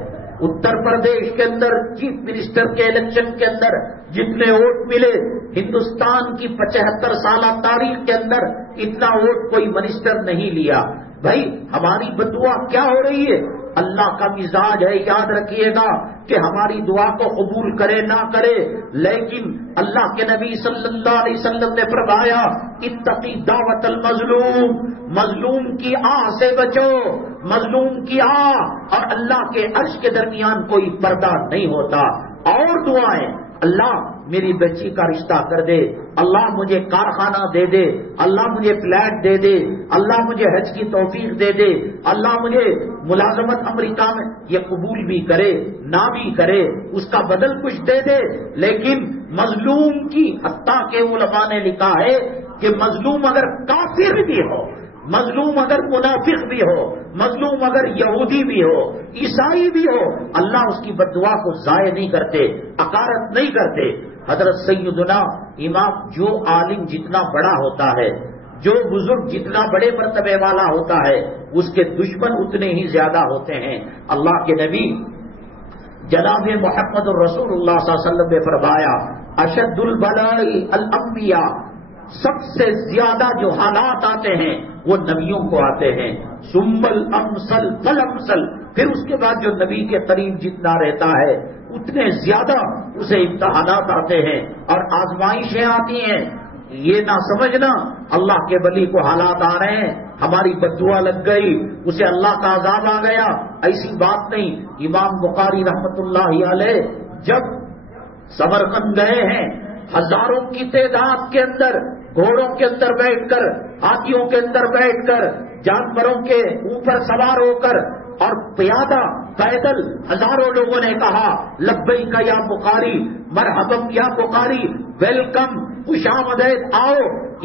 اتر پردیش کے اندر چیف منسٹر کے الیکشن کے اندر جتنے ووٹ ملے، ہندوستان کی 75 سالہ تاریخ کے اندر اتنا ووٹ کوئی منسٹر نہیں لیا۔ بھائی ہماری بدعا کیا ہو رہی ہے؟ اللہ کا مزاج ہے، یاد رکھیے گا کہ ہماری دعا کو قبول کرے نہ کرے، لیکن اللہ کے نبی صلی اللہ علیہ وسلم نے فرمایا اتقی دعوت المظلوم، مظلوم کی آہ سے بچو، مظلوم کی آہ اور اللہ کے عرش کے درمیان کوئی پردہ نہیں ہوتا۔ اور دعائیں، اللہ میری بچی کا رشتہ کر دے، اللہ مجھے کارخانہ دے دے، اللہ مجھے فلیٹ دے دے، اللہ مجھے حج کی توفیق دے دے، اللہ مجھے ملازمت امریکہ میں، یہ قبول بھی کرے نہ بھی کرے، اس کا بدل کچھ دے دے، لیکن مظلوم کی، حتیٰ کہ علماء نے لکھا ہے کہ مظلوم اگر کافر بھی ہو، مظلوم اگر منافق بھی ہو، مظلوم اگر یہودی بھی ہو، عیسائی بھی ہو، اللہ اس کی بددعا کو ضائع نہیں کرتے، عقارت نہیں کرتے۔ حضرت سیدنا امام، جو عالم جتنا بڑا ہوتا ہے، جو بزرگ جتنا بڑے مرتبے والا ہوتا ہے، اس کے دشمن اتنے ہی زیادہ ہوتے ہیں۔ اللہ کے نبی جناب محمد الرسول اللہ صلی اللہ علیہ وسلم نے فرمایا اشد البلاء الانبیاء، سب سے زیادہ جو حالات آتے ہیں وہ نبیوں کو آتے ہیں، ثم الامثل فالامثل، پھر اس کے بعد جو نبی کے قریب جتنا رہتا ہے اتنے زیادہ اسے امتحانات آتے ہیں اور آزمائشیں آتی ہیں۔ یہ نہ سمجھنا اللہ کے ولی کو حالات آ رہے ہیں، ہماری بددعا لگ گئی، اسے اللہ کا عذاب آ گیا، ایسی بات نہیں۔ امام بخاری رحمت اللہ علیہ جب سمرقند گئے ہیں، ہزاروں کی تعداد کے اندر گھوڑوں کے اندر بیٹھ کر، ہاتھیوں کے اندر بیٹھ کر، جانوروں کے اوپر سوار ہو کر اور پیادہ پیدل ہزاروں لوگوں نے کہا لبیک یا بخاری، مرحبا یا بخاری، ویلکم، خوش آمدید، آؤ۔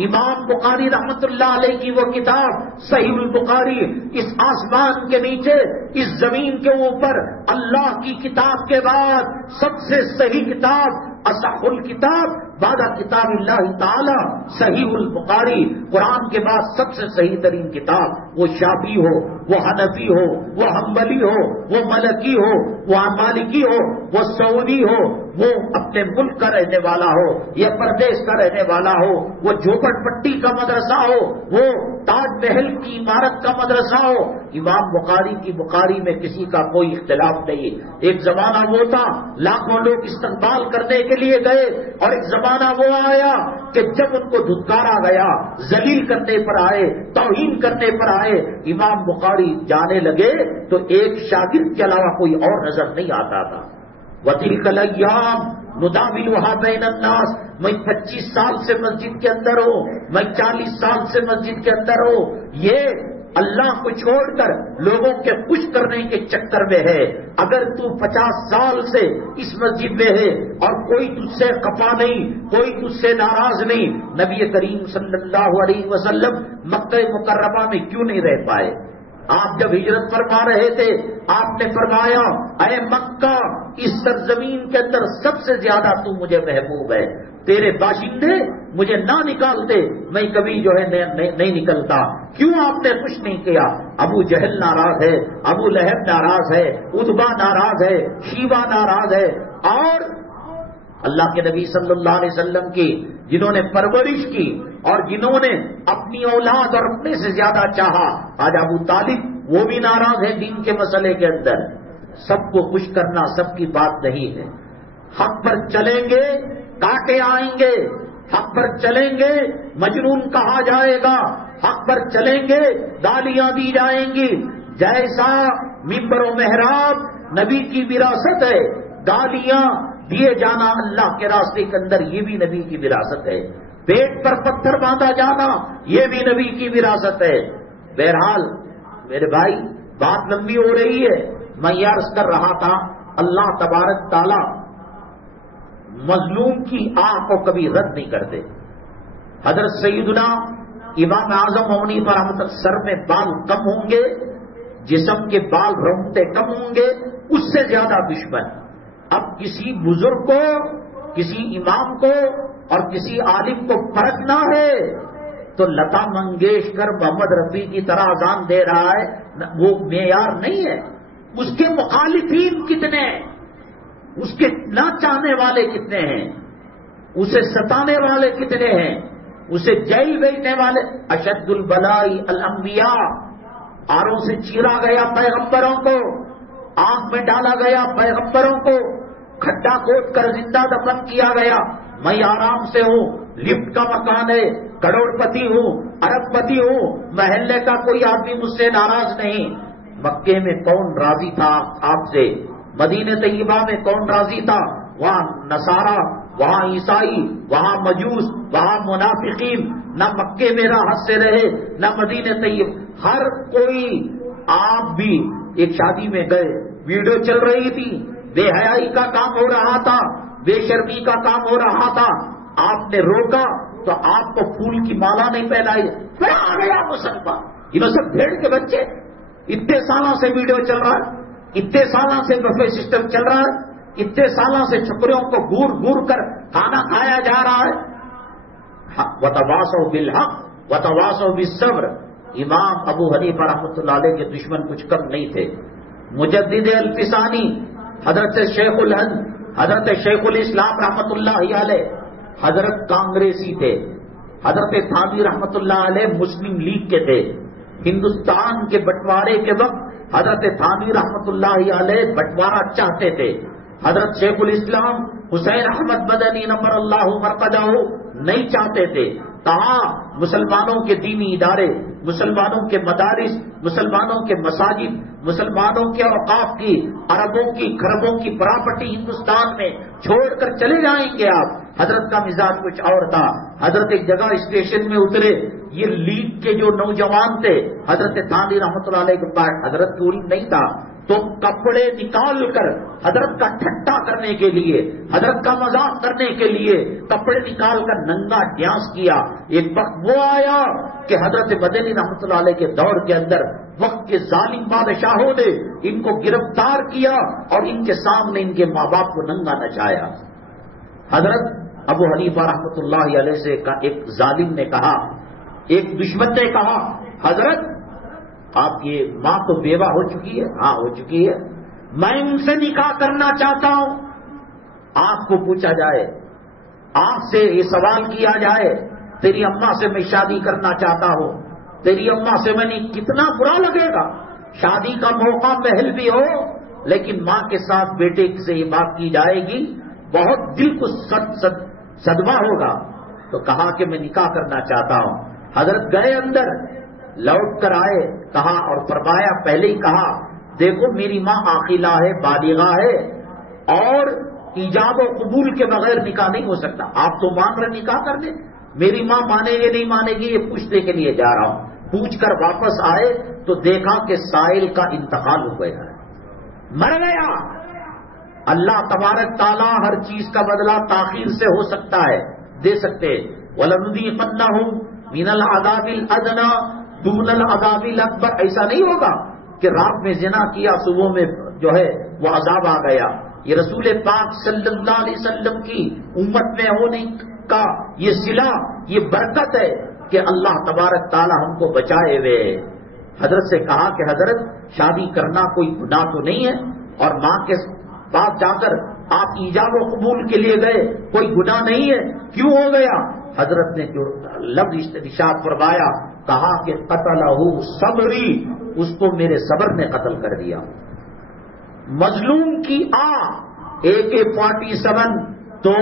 امام بخاری رحمت اللہ علیہ کی وہ کتاب صحیح البخاری، اس آسمان کے نیچے، اس زمین کے اوپر اللہ کی کتاب کے بعد سب سے صحیح کتاب، اصح الکتاب بعد کتاب اللہ تعالی صحیح البخاری، قرآن کے بعد سب سے صحیح ترین کتاب، وہ شافعی ہو، وہ حنفی ہو، وہ حنبلی ہو، وہ ملکی ہو، وہ مالکی ہو، وہ سعودی ہو، وہ اپنے ملک کا رہنے والا ہو یا پردیش کا رہنے والا ہو، وہ جھوپڑ پٹی کا مدرسہ ہو، وہ تاج محل کی عمارت کا مدرسہ ہو، امام بخاری کی بخاری میں کسی کا کوئی اختلاف نہیں۔ ایک زمانہ وہ تھا لاکھوں لوگ استقبال کرنے کے لیے گئے، اور ایک زمانہ وہ آیا کہ جب ان کو دھتکارا گیا، ذلیل کرنے پر آئے، توہین کرنے پر آئے، امام بخاری جانے لگے تو ایک شاگرد کے علاوہ کوئی اور نظر نہیں آتا تھا۔ وَتِلْكَ الْأَيَّامُ نُدَاوِلُهَا بَيْنَ النَّاسِ، میں 25 سال سے مسجد کے اندر ہوں، میں 40 سال سے مسجد کے اندر ہوں، یہ اللہ کو چھوڑ کر لوگوں کے خوش کرنے کے چکر میں ہے۔ اگر تو 50 سال سے اس مسجد میں ہے اور کوئی تجھ سے خفا نہیں، کوئی تجھ سے ناراض نہیں، نبی کریم صلی اللہ علیہ وسلم مکہ مکرمہ میں کیوں نہیں رہ پائے؟ آپ جب ہجرت فرما رہے تھے، آپ نے فرمایا اے مکہ، اس سرزمین کے اندر سب سے زیادہ تو مجھے محبوب ہے، تیرے باشندے مجھے نہ نکالتے میں کبھی جو ہے نہیں نکلتا۔ کیوں آپ نے کچھ نہیں کیا؟ ابو جہل ناراض ہے، ابو لہب ناراض ہے، عتبہ ناراض ہے، شیبہ ناراض ہے، اور اللہ کے نبی صلی اللہ علیہ وسلم کی جنہوں نے پرورش کی اور جنہوں نے اپنی اولاد اور اپنے سے زیادہ چاہا، آج ابو طالب وہ بھی ناراض ہے دین کے مسئلے کے اندر۔ سب کو خوش کرنا سب کی بات نہیں ہے۔ حق پر چلیں گے کاٹے آئیں گے، حق پر چلیں گے مجنون کہا جائے گا، حق پر چلیں گے گالیاں دی جائیں گی۔ جیسا منبر و محراب نبی کی وراثت ہے، گالیاں دیے جانا اللہ کے راستے کے اندر یہ بھی نبی کی وراثت ہے، پیٹ پر پتھر باندھا جانا یہ بھی نبی کی وراثت ہے۔ بہرحال میرے بھائی بات لمبی ہو رہی ہے، میں یہ عرض کر رہا تھا اللہ تبارک تعالی مظلوم کی آہ کو کبھی رد نہیں کرتے۔ حضرت سیدنا امام اعظم ہونی پر رحمت سر میں بال کم ہوں گے، جسم کے بال رونگتے کم ہوں گے، اس سے زیادہ دشمن۔ اب کسی بزرگ کو، کسی امام کو اور کسی عالم کو پرکھنا ہے تو لتا منگیشکر محمد رفیع کی طرح اذان دے رہا ہے وہ معیار نہیں ہے۔ اس کے مخالفین کتنے ہیں، اس کے نہ چاہنے والے کتنے ہیں، اسے ستانے والے کتنے ہیں، اسے جیل بھیجنے والے۔ اشد البلائی الانبیاء، آروں سے چیرا گیا پیغمبروں کو، آنکھ میں ڈالا گیا پیغمبروں کو، کھڈا کھود کر زندہ دفن کیا گیا۔ میں آرام سے ہوں، لفٹ کا مکان ہے، کروڑ پتی ہوں، ارب پتی ہوں، محلے کا کوئی آدمی مجھ سے ناراض نہیں۔ مکے میں کون راضی تھا آپ سے؟ مدینہ طیبہ میں کون راضی تھا؟ وہاں نصارا، وہاں عیسائی، وہاں مجوس، وہاں منافقین، نہ مکے میں راحت سے رہے نہ مدینہ طیب، ہر کوئی۔ آپ بھی ایک شادی میں گئے، ویڈیو چل رہی تھی، بے حیائی کا کام ہو رہا تھا، بے شرمی کا کام ہو رہا تھا، آپ نے روکا تو آپ کو پھول کی مالا نہیں پہنائی، پھر آ گیا مسلمان۔ انہوں سب بھیڑ کے بچے، اتنے سالوں سے ویڈیو چل رہا ہے، اتنے سالوں سے بفے سسٹم چل رہا ہے، اتنے سالوں سے چھپریوں کو گور گور کر کھانا کھایا جا رہا ہے۔ وَتَوَاصَوْا بِالْحَقِّ وَتَوَاصَوْا بِالصَّبْرِ۔ امام ابو حنیفہ رحمۃ اللہ علیہ کے دشمن کچھ کم نہیں تھے۔ مجدد الفسانی حضرت شیخ الہند، حضرت شیخ الاسلام رحمۃ اللہ علیہ، حضرت کانگریسی تھے۔ حضرت تھانوی رحمۃ اللہ علیہ مسلم لیگ کے تھے۔ ہندوستان کے بٹوارے کے وقت حضرت تھانوی رحمۃ اللہ علیہ بٹوارہ چاہتے تھے۔ حضرت شیخ الاسلام حسین احمد مدنی نمبر اللہ مرقدہ نہیں چاہتے تھے۔ کہاں مسلمانوں کے دینی ادارے، مسلمانوں کے مدارس، مسلمانوں کے مساجد، مسلمانوں کے اوقاف کی اربوں کی کھربوں کی پراپرٹی ہندوستان میں چھوڑ کر چلے جائیں گے آپ۔ حضرت کا مزاج کچھ اور تھا۔ حضرت ایک جگہ اسٹیشن میں اترے، یہ لیگ کے جو نوجوان تھے حضرت تھانوی رحمۃ اللہ علیہ کے پاس، حضرت کی علم نہیں تھا تو کپڑے نکال کر حضرت کا ٹھٹا کرنے کے لیے، حضرت کا مذاق کرنے کے لیے کپڑے نکال کر ننگا ڈانس کیا۔ ایک وقت وہ آیا کہ حضرت مدنی رحمۃ اللہ علیہ کے دور کے اندر وقت کے ظالم بادشاہوں نے ان کو گرفتار کیا اور ان کے سامنے ان کے ماں باپ کو ننگا نچایا۔ حضرت ابو حنیفہ رحمۃ اللہ علیہ سے ایک ظالم نے کہا، ایک دشمن نے کہا، حضرت آپ کی ماں تو بیوہ ہو چکی ہے؟ ہاں ہو چکی ہے، میں ان سے نکاح کرنا چاہتا ہوں۔ آپ کو پوچھا جائے، آپ سے یہ سوال کیا جائے، تیری اماں سے میں شادی کرنا چاہتا ہوں، تیری اماں سے میں نے، کتنا برا لگے گا؟ شادی کا موقع محل بھی ہو لیکن ماں کے ساتھ بیٹے سے یہ بات کی جائے گی، بہت دل کو صدمہ ہوگا۔ تو کہا کہ میں نکاح کرنا چاہتا ہوں۔ حضرت گئے اندر، لوٹ کر آئے، کہا اور فرمایا، پہلے ہی کہا دیکھو میری ماں عاقلہ ہے، بالغہ ہے اور ایجاب و قبول کے بغیر نکاح نہیں ہو سکتا۔ آپ تو مان رہے نکاح کر دیں، میری ماں مانے گی نہیں مانے گی یہ پوچھنے کے لیے جا رہا ہوں۔ پوچھ کر واپس آئے تو دیکھا کہ سائل کا انتقال ہو گیا ہے، مر گیا۔ اللہ تبارک تعالیٰ ہر چیز کا بدلہ تاخیر سے ہو سکتا ہے، دے سکتے۔ وَلَنُذِيقَنَّهُمْ مِنَ الْعَذَابِ الْأَدْنَىٰ دُونَ الْعَذَابِ الْأَكْبَرِ۔ ایسا نہیں ہوگا کہ رات میں زنا کیا صبح میں جو ہے وہ عذاب آ گیا۔ یہ رسول پاک صلی اللہ علیہ وسلم کی امت میں ہونے کا یہ صلہ، یہ برکت ہے کہ اللہ تبارک تعالیٰ ہم کو بچائے ہوئے۔ حضرت سے کہا کہ حضرت شادی کرنا کوئی گناہ تو نہیں ہے، اور ماں کے پاس جا کر آپ ایجاب و قبول کے لیے گئے، کوئی گناہ نہیں ہے، کیوں ہو گیا؟ حضرت نے جو لفظ ارشاد فرمایا، کہا کہ قتلہ صبری، اس کو میرے صبر نے قتل کر دیا۔ مظلوم کی AK-47 تو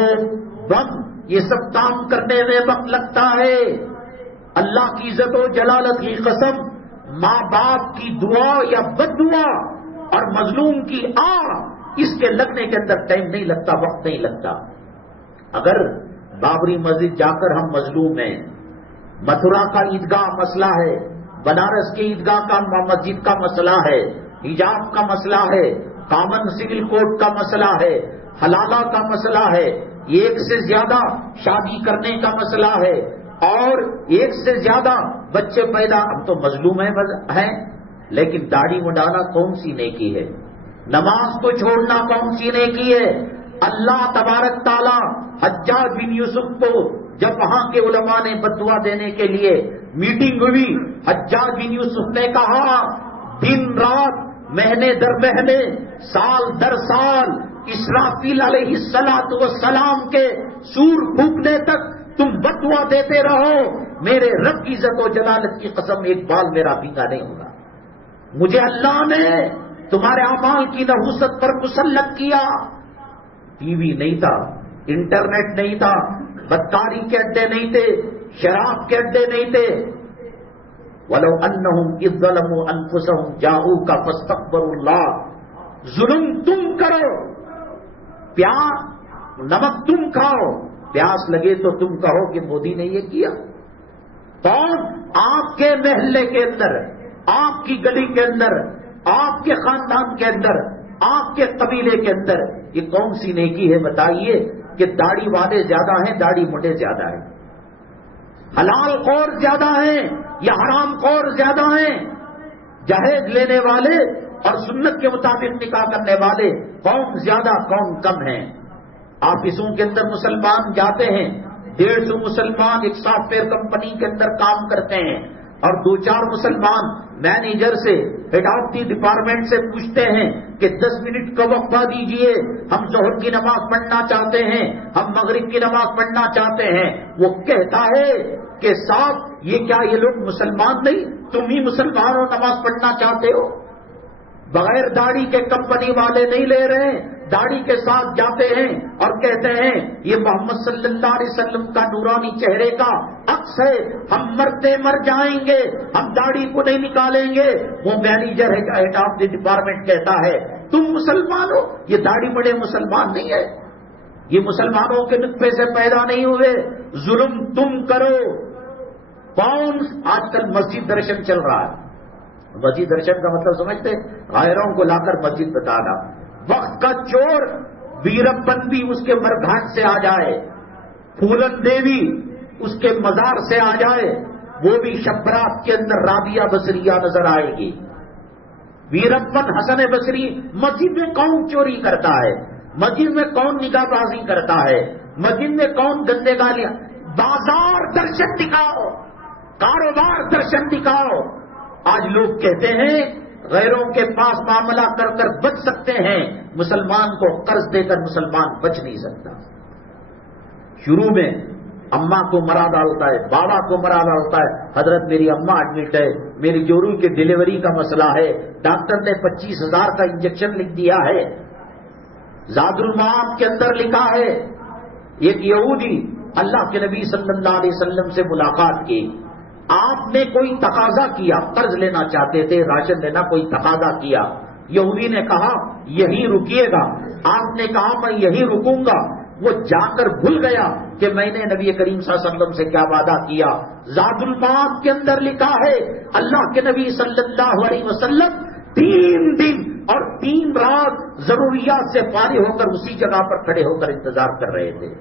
بم، یہ سب کام کرنے میں وقت لگتا ہے۔ اللہ کی عزت و جلالت کی قسم، ماں باپ کی دعا یا بد دعا اور مظلوم کی اس کے لگنے کے اندر ٹائم نہیں لگتا، وقت نہیں لگتا۔ اگر بابری مسجد جا کر ہم مظلوم ہیں، متھرا کا عیدگاہ مسئلہ ہے، بنارس کی عیدگاہ کا مسجد کا مسئلہ ہے، حجاب کا مسئلہ ہے، کامن سول کوڈ کا مسئلہ ہے، حلالہ کا مسئلہ ہے، ایک سے زیادہ شادی کرنے کا مسئلہ ہے، اور ایک سے زیادہ بچے پیدا، ہم تو مظلوم ہیں، لیکن داڑھی مڈانا کون سی نیکی ہے؟ نماز کو چھوڑنا کون سی نیکی ہے؟ اللہ تبارک تعالیٰ حجاج بن یوسف کو جب وہاں کے علماء نے بددعا دینے کے لیے میٹنگ ہوئی، حجاج بن یوسف نے کہا دن رات، مہینے در مہینے، سال در سال، اسرافیل علیہ السلام کے سور پھونکنے تک تم بددعا دیتے رہو، میرے رب کی عزت و جلالت کی قسم ایک بال میرا بینگا نہیں ہوگا۔ مجھے اللہ نے تمہارے اعمال کی نحوست پر مسلط کیا۔ ٹی وی نہیں تھا، انٹرنیٹ نہیں تھا، بدکاری کے اڈے نہیں تھے، شراب کے اڈے نہیں تھے۔ وَلَوْ أَنَّهُمْ إِذْ ظَلَمُوا أَنفُسَهُمْ جَاءُوكَ فَاسْتَغْفَرُوا اللَّهَ، ظلم تم کرو، نمک تم کھاؤ، پیاس لگے تو تم کہو کہ مودی نے یہ کیا۔ کون؟ آپ کے محلے کے اندر، آپ کی گلی کے اندر، آپ کے خاندان کے اندر، آپ کے قبیلے کے اندر، یہ کون سی نیکی ہے بتائیے کہ داڑھی والے زیادہ ہیں، داڑھی موٹے زیادہ ہیں، حلال خور زیادہ ہیں یا حرام خور زیادہ ہیں، جہیز لینے والے اور سنت کے مطابق نکاح کرنے والے کون زیادہ کون کم ہیں؟ آفسوں کے اندر مسلمان جاتے ہیں، 150 مسلمان ایک سافٹ ویئر کمپنی کے اندر کام کرتے ہیں، اور 2-4 مسلمان مینیجر سے، ہیڈ آف دی ڈپارٹمنٹ سے پوچھتے ہیں کہ 10 منٹ کا وقفہ دیجئے، ہم ظہر کی نماز پڑھنا چاہتے ہیں، ہم مغرب کی نماز پڑھنا چاہتے ہیں۔ وہ کہتا ہے کہ صاحب یہ کیا یہ لوگ مسلمان نہیں، تم ہی مسلمان ہو، نماز پڑھنا چاہتے ہو؟ بغیر داڑھی کے کمپنی والے نہیں لے رہے، داڑھی کے ساتھ جاتے ہیں اور کہتے ہیں یہ محمد صلی اللہ علیہ وسلم کا نورانی چہرے کا عکس ہے، ہم مرتے مر جائیں گے، ہم داڑھی کو نہیں نکالیں گے۔ وہ مینیجر ہے، ہیڈ آف دی ڈپارٹمنٹ کہتا ہے تم مسلمان ہو، یہ داڑھی بڑے مسلمان نہیں ہے، یہ مسلمانوں کے نطفے سے پیدا نہیں ہوئے، ظلم تم کرو۔ کون آج کل مسجد درشن چل رہا ہے؟ مسجد درشن کا مطلب سمجھتے؟ غیروں کو لا کر مسجد بتانا۔ وقت کا چور ویرپن بھی اس کے مرگھاٹ سے آ جائے، پھولن دیوی اس کے مزار سے آ جائے، وہ بھی شبرات کے اندر رابعہ بصریہ نظر آئے گی۔ ویرپن حسن بصری، مسجد میں کون چوری کرتا ہے؟ مسجد میں کون نگاہ بازی کرتا ہے؟ مسجد میں کون گندے گالیاں؟ بازار درشن دکھاؤ، کاروبار درشن دکھاؤ۔ آج لوگ کہتے ہیں غیروں کے پاس معاملہ کر کر بچ سکتے ہیں، مسلمان کو قرض دے کر مسلمان بچ نہیں سکتا۔ شروع میں اماں کو مرا ڈالتا ہے، بابا کو مرا ڈالتا ہے، حضرت میری اماں ایڈمٹ ہے، میری جورو کی ڈیلیوری کا مسئلہ ہے، ڈاکٹر نے 25,000 کا انجیکشن لکھ دیا ہے۔ زاد المعاد کے اندر لکھا ہے ایک یہودی اللہ کے نبی صلی اللہ علیہ وسلم سے ملاقات کی، آپ نے کوئی تقاضا کیا، قرض لینا چاہتے تھے، راشن لینا، کوئی تقاضا کیا، یہودی نے کہا یہی رکیے گا، آپ نے کہا میں یہی رکوں گا، وہ جا کر بھول گیا کہ میں نے نبی کریم صلی اللہ علیہ وسلم سے کیا وعدہ کیا۔ زاد المعاد کے اندر لکھا ہے اللہ کے نبی صلی اللہ علیہ وسلم 3 دن اور 3 رات ضروریات سے فارغ ہو کر اسی جگہ پر کھڑے ہو کر انتظار کر رہے تھے۔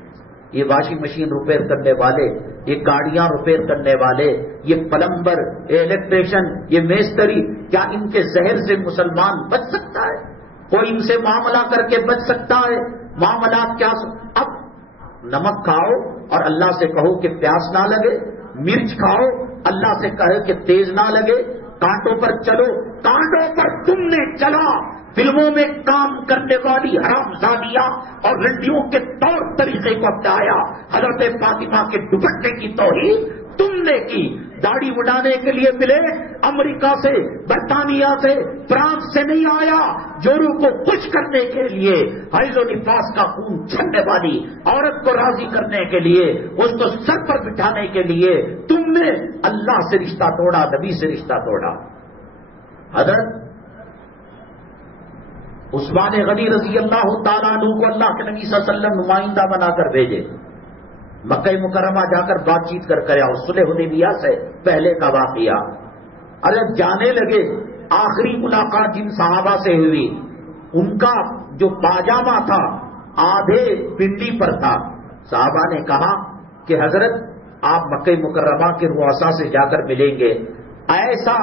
یہ واشنگ مشین ریپیئر کرنے والے، یہ گاڑیاں ریپیئر کرنے والے، یہ پلمبر، یہ الیکٹریشین، یہ میستری، کیا ان کے زہر سے مسلمان بچ سکتا ہے؟ کوئی ان سے معاملہ کر کے بچ سکتا ہے؟ معاملات کیا اب نمک کھاؤ اور اللہ سے کہو کہ پیاس نہ لگے، مرچ کھاؤ اللہ سے کہے کہ تیز نہ لگے، کانٹوں پر چلو، کانٹوں پر تم نے چلا، فلموں میں کام کرنے والی حرامزادیاں اور رنڈیوں کے طور طریقے کو اپنایا، حضرت فاطمہ کے دوپٹے کی توہین تم نے کی، داڑھی اڑانے کے لیے ملے امریکہ سے، برطانیہ سے، فرانس سے نہیں آیا، جورو کو خوش کرنے کے لیے، حیض و نفاس کا خون چھننے والی عورت کو راضی کرنے کے لیے، اس کو سر پر بٹھانے کے لیے تم نے اللہ سے رشتہ توڑا، نبی سے رشتہ توڑا۔ حضرت عثمان غنی رضی اللہ تعالیٰ عنہ کو اللہ کے نبی صلی اللہ علیہ وسلم نمائندہ بنا کر بھیجے، مکہ مکرمہ جا کر بات چیت کر آؤ، صلح حدیبیہ سے پہلے کا واقعہ۔ ارے جانے لگے، آخری ملاقات جن صحابہ سے ہوئی، ان کا جو پاجامہ تھا آدھے پنڈی پر تھا۔ صحابہ نے کہا کہ حضرت آپ مکہ مکرمہ کے رؤساء سے جا کر ملیں گے، ایسا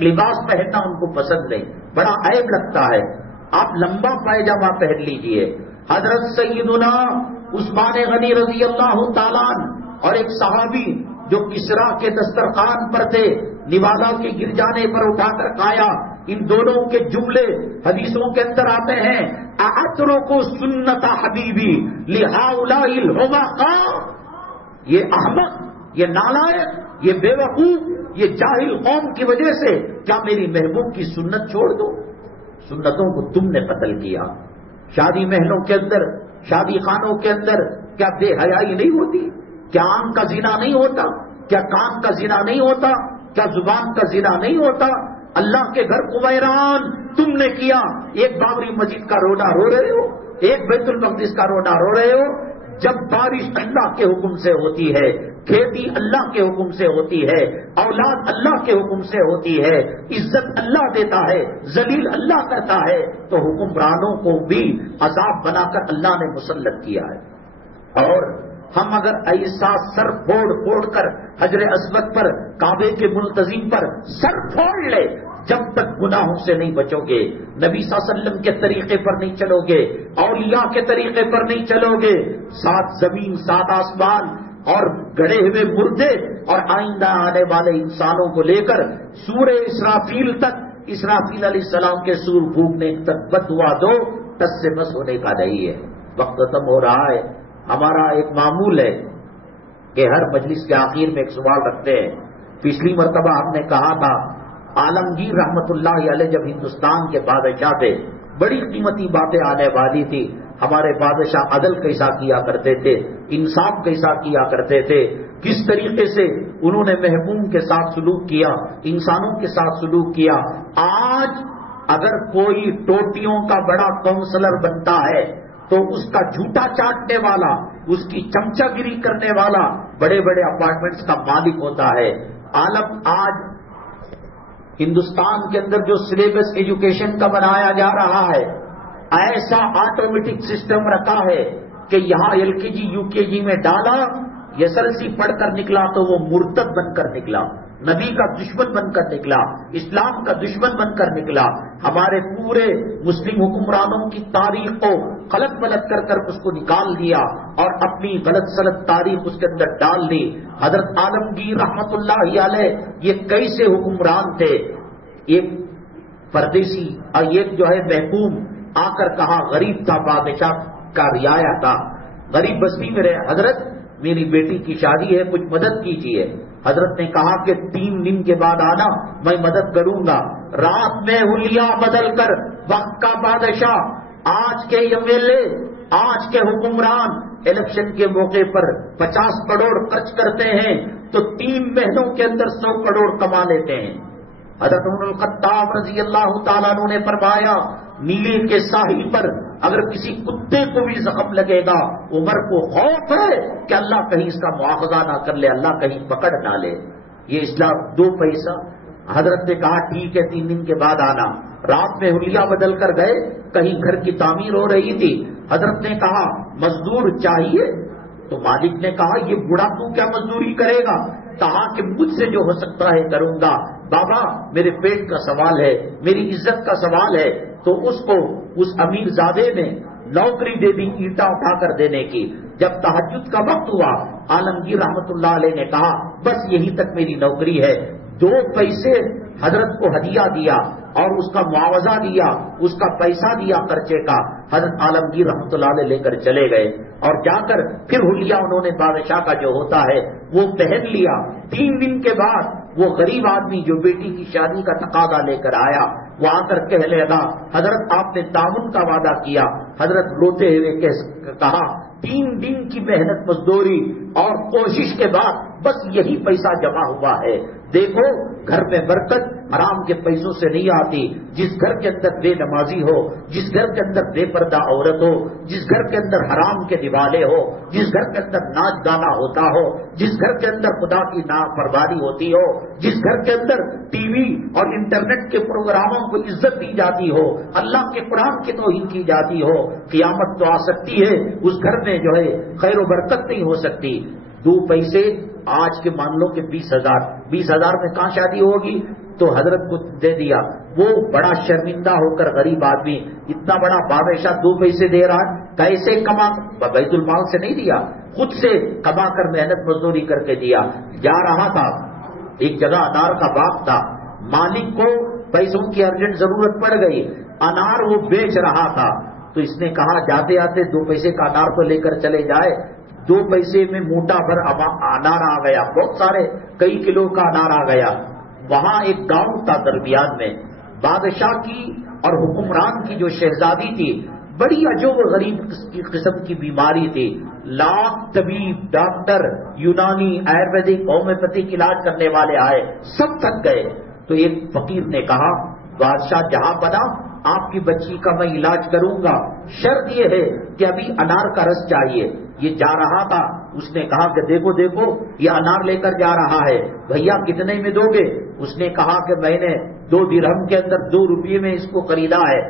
لباس پہننا ان کو پسند نہیں، بڑا عیب لگتا ہے، آپ لمبا پائجامہ پہن لیجئے۔ حضرت سیدنا عثمان غنی رضی اللہ تعالیٰ اور ایک صحابی جو کسرا کے دسترخوان پر تھے، نوالا کے گر جانے پر اٹھا کر کھایا، ان دونوں کے جملے حدیثوں کے اندر آتے ہیں، اَأَتْرُكُ سُنَّتَ حَبِيبِي لِهَؤُلَاءِ الْحُمَقَاءِ، یہ احمق، یہ نالائق، یہ بے وقوف، یہ جاہل قوم کی وجہ سے کیا میری محبوب کی سنت چھوڑ دو؟ سنتوں کو تم نے قتل کیا۔ شادی محلوں کے اندر، شادی خانوں کے اندر کیا بے حیائی نہیں ہوتی؟ کیا آنکھ کا زنا نہیں ہوتا؟ کیا کان کا زنا نہیں ہوتا؟ کیا زبان کا زنا نہیں ہوتا؟ اللہ کے گھر کو ویران تم نے کیا، ایک بابری مسجد کا رونا رو رہے ہو، ایک بیت المقدس کا رونا رو رہے ہو۔ جب بارش اللہ کے حکم سے ہوتی ہے، کھیتی اللہ کے حکم سے ہوتی ہے، اولاد اللہ کے حکم سے ہوتی ہے، عزت اللہ دیتا ہے، ذلیل اللہ کرتا ہے، تو حکمرانوں کو بھی عذاب بنا کر اللہ نے مسلط کیا ہے۔ اور ہم اگر ایسا سر پھوڑ کر حجر اسود پر، کعبے کے ملتزم پر سر پھوڑ لے، جب تک گناہوں سے نہیں بچو گے، نبی صلی اللہ علیہ وسلم کے طریقے پر نہیں چلو گے، اولیاء کے طریقے پر نہیں چلو گے، سات زمین سات آسمان اور گڑے ہوئے مردے اور آئندہ آنے والے انسانوں کو لے کر سورہ اسرافیل تک، اسرافیل علیہ السلام کے سور پھونکنے تک بدعا دو، ٹس سے مس ہونے کا نہیں ہے۔ وقت ختم ہو رہا ہے۔ ہمارا ایک معمول ہے کہ ہر مجلس کے آخر میں ایک سوال رکھتے ہیں۔ پچھلی مرتبہ ہم نے کہا تھا عالمگیر رحمت اللہ علیہ جب ہندوستان کے بادشاہ تھے، بڑی قیمتی باتیں آنے والی تھی۔ ہمارے بادشاہ عدل کیسا کیا کرتے تھے، انصاف کیسا کیا کرتے تھے، کس طریقے سے انہوں نے محکوم کے ساتھ سلوک کیا، انسانوں کے ساتھ سلوک کیا۔ آج اگر کوئی ٹوٹیوں کا بڑا کونسلر بنتا ہے تو اس کا جھوٹا چاٹنے والا، اس کی چمچا گیری کرنے والا بڑے بڑے اپارٹمنٹس کا مالک ہوتا ہے۔ عالم آج ہندوستان کے اندر جو سلیبس ایجوکیشن کا بنایا جا رہا ہے، ایسا آٹومیٹک سسٹم رکھا ہے کہ یہاں LKG UKG میں ڈالا، SLC پڑھ کر نکلا تو وہ مرتد بن کر نکلا، نبی کا دشمن بن کر نکلا، اسلام کا دشمن بن کر نکلا۔ ہمارے پورے مسلم حکمرانوں کی تاریخ کو غلط ملت کر کر اس کو نکال دیا اور اپنی غلط سلط تاریخ اس کے اندر ڈال دی۔ حضرت عالمگیر رحمت اللہ علیہ یہ کیسے حکمران تھے؟ ایک پردیسی اور ایک جو ہے محکوم آ کر کہا، غریب تھا، بادشاہ کا رعایا تھا، غریب بستی میں رہے، حضرت میری بیٹی کی شادی ہے، کچھ مدد کیجیے۔ حضرت نے کہا کہ 3 دن کے بعد آنا، میں مدد کروں گا۔ رات میں حلیہ بدل کر وقت کا بادشاہ، آج کے MLA، آج کے حکمران الیکشن کے موقع پر 50 کروڑ خرچ کرتے ہیں تو 3 مہینوں کے اندر 100 کروڑ کما لیتے ہیں۔ حضرت عمر الخطاب رضی اللہ تعالیٰ عنہ نے فرمایا، نیلے کے ساحل پر اگر کسی کتے کو بھی زخم لگے گا، عمر کو خوف ہے کہ اللہ کہیں اس کا مواخذہ نہ کر لے، اللہ کہیں پکڑ نہ لے۔ یہ اسلام 2 پیسہ۔ حضرت نے کہا ٹھیک ہے 3 دن کے بعد آنا۔ رات میں حلیہ بدل کر گئے، کہیں گھر کی تعمیر ہو رہی تھی۔ حضرت نے کہا مزدور چاہیے؟ تو مالک نے کہا یہ بوڑھا تو کیا مزدوری کرے گا؟ کہا کہ مجھ سے جو ہو سکتا ہے کروں گا۔ بابا میرے پیٹ کا سوال ہے، میری عزت کا سوال ہے۔ تو اس کو اس امیر زادے نے نوکری دے دی اینٹا اٹھا کر دینے کی۔ جب تہجد کا وقت ہوا، عالمگیر رحمت اللہ علیہ نے کہا بس یہی تک میری نوکری ہے، 2 پیسے حضرت کو ہدیہ دیا اور اس کا معاوضہ دیا، اس کا پیسہ دیا خرچے کا، حضرت عالمگیر رحمۃ اللہ علیہ لے کر چلے گئے اور جا کر پھر حلیہ انہوں نے بادشاہ کا جو ہوتا ہے وہ پہن لیا۔ 3 دن کے بعد وہ غریب آدمی جو بیٹی کی شادی کا تقاضا لے کر آیا، وہ آ کر کہنے لگا حضرت آپ نے تعاون کا وعدہ کیا۔ حضرت روتے ہوئے کہا 3 دن کی محنت مزدوری اور کوشش کے بعد بس یہی پیسہ جمع ہوا ہے۔ دیکھو گھر میں برکت حرام کے پیسوں سے نہیں آتی۔ جس گھر کے اندر بے نمازی ہو، جس گھر کے اندر بے پردہ عورت ہو، جس گھر کے اندر حرام کے دیوالے ہو، جس گھر کے اندر ناچ گانا ہوتا ہو، جس گھر کے اندر خدا کی نافرمانی ہوتی ہو، جس گھر کے اندر ٹی وی اور انٹرنیٹ کے پروگراموں کو عزت دی جاتی ہو، اللہ کے قرآن کی توہین کی جاتی ہو، قیامت تو آ سکتی ہے، اس گھر میں جو ہے خیر و برکت نہیں ہو سکتی۔ 2 پیسے آج کے مان لو کہ 20,000 میں کہاں شادی ہوگی؟ تو حضرت کو دے دیا۔ وہ بڑا شرمندہ ہو کر غریب آدمی، اتنا بڑا بادشاہ 2 پیسے دے رہا ہے، کیسے کما؟ بیت المال سے نہیں دیا، خود سے کما کر محنت مزدوری کر کے دیا۔ جا رہا تھا، ایک جگہ انار کا باغ تھا، مالک کو پیسوں کی ارجنٹ ضرورت پڑ گئی، انار وہ بیچ رہا تھا، تو اس نے کہا جاتے آتے 2 پیسے کا انار تو لے کر چلے جائے۔ 2 پیسے میں موٹا بھر انار آ گیا، بہت سارے کئی کلو کا انار آ گیا۔ وہاں ایک گاؤں تھا درمیان میں، بادشاہ کی اور حکمران کی جو شہزادی تھی، بڑی عجوب و غریب قسم کی بیماری تھی۔ لاکھ طبیب، ڈاکٹر، یونانی، آیورویدک، ہومیوپیتھک علاج کرنے والے آئے، سب تھک گئے۔ تو ایک فقیر نے کہا بادشاہ جہاں بنا آپ کی بچی کا میں علاج کروں گا، شرط یہ ہے کہ ابھی انار کا رس چاہیے۔ یہ جا رہا تھا، اس نے کہا کہ دیکھو دیکھو یہ انار لے کر جا رہا ہے، بھیا کتنے میں دو گے؟ اس نے کہا کہ میں نے 2 درہم کے اندر 2 روپے میں اس کو خریدا ہے۔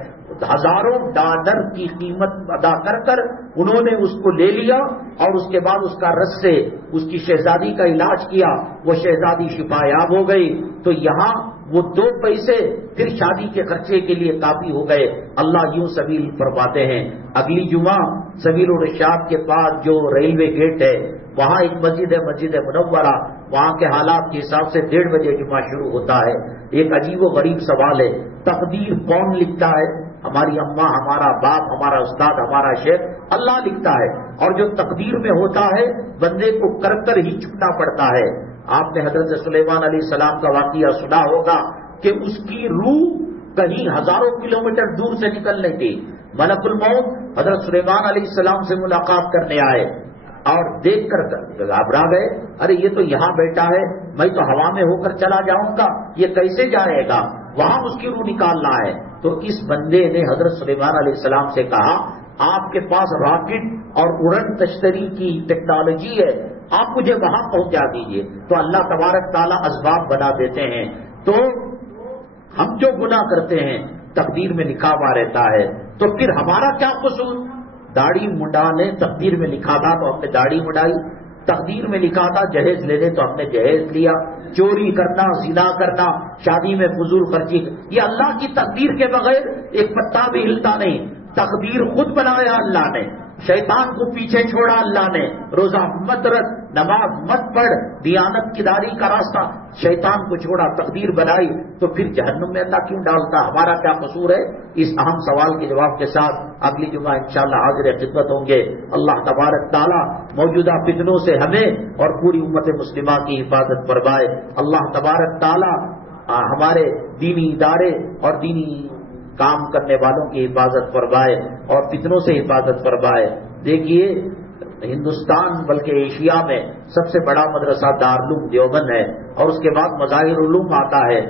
ہزاروں ڈالر کی قیمت ادا کر کر انہوں نے اس کو لے لیا اور اس کے بعد اس کا رس سے اس کی شہزادی کا علاج کیا، وہ شہزادی شفا یاب ہو گئی۔ تو یہاں وہ 2 پیسے پھر شادی کے خرچے کے لیے کافی ہو گئے۔ اللہ یوں سبیل فرماتے ہیں۔ اگلی جمعہ سبیل الرشاد کے پاس جو ریلوے گیٹ ہے وہاں ایک مسجد ہے، مسجد منورہ، وہاں کے حالات کے حساب سے 1:30 بجے جمعہ شروع ہوتا ہے۔ ایک عجیب و غریب سوال ہے، تقدیر کون لکھتا ہے؟ ہماری اماں، ہمارا باپ، ہمارا استاد، ہمارا شیخ، اللہ لکھتا ہے۔ اور جو تقدیر میں ہوتا ہے بندے کو کر کر ہی چکنا پڑتا ہے۔ آپ نے حضرت سلیمان علیہ السلام کا واقعہ سنا ہوگا کہ اس کی روح کہیں ہزاروں کلومیٹر دور سے نکل رہی تھی۔ ملک الموت حضرت سلیمان علیہ السلام سے ملاقات کرنے آئے اور دیکھ کر گھبرا گئے، ارے یہ تو یہاں بیٹھا ہے، میں تو ہوا میں ہو کر چلا جاؤں گا، یہ کیسے جائے گا؟ وہاں اس کی روح نکالنا ہے۔ تو اس بندے نے حضرت سلیمان علیہ السلام سے کہا آپ کے پاس راکٹ اور اڑن تشتری کی ٹیکنالوجی ہے، آپ مجھے وہاں پہنچا دیجئے۔ تو اللہ تبارک تعالیٰ اسباب بنا دیتے ہیں۔ تو ہم جو گناہ کرتے ہیں تقدیر میں لکھا ہوا رہتا ہے، تو پھر ہمارا کیا قصور؟ داڑھی منڈانے تقدیر میں لکھا تھا تو ہم نے داڑھی منڈائی، تقدیر میں لکھا تھا جہیز لینے تو ہم نے جہیز لیا، چوری کرنا، زنا کرنا، شادی میں فضول خرچی، یہ اللہ کی تقدیر کے بغیر ایک پتا بھی ہلتا نہیں۔ تقدیر خود بنایا اللہ نے، شیطان کو پیچھے چھوڑا اللہ نے۔ روزہ مت رکھ، نماز مت پڑھ، دیانت کی داری کا راستہ، شیطان کو چھوڑا، تقدیر بنائی، تو پھر جہنم میں اللہ کیوں ڈالتا؟ ہمارا کیا قصور ہے؟ اس اہم سوال کے جواب کے ساتھ اگلی جمعہ انشاءاللہ حاضر خدمت ہوں گے۔ اللہ تبارک تعالیٰ موجودہ فتنوں سے ہمیں اور پوری امت مسلمہ کی حفاظت فرمائے۔ اللہ تبارک تعالیٰ ہمارے دینی ادارے اور دینی کام کرنے والوں کی حفاظت فرمائے اور فتنوں سے حفاظت فرمائے۔ دیکھیے ہندوستان بلکہ ایشیا میں سب سے بڑا مدرسہ دارالعلوم دیوبند ہے، اور اس کے بعد مظاہر علوم آتا ہے۔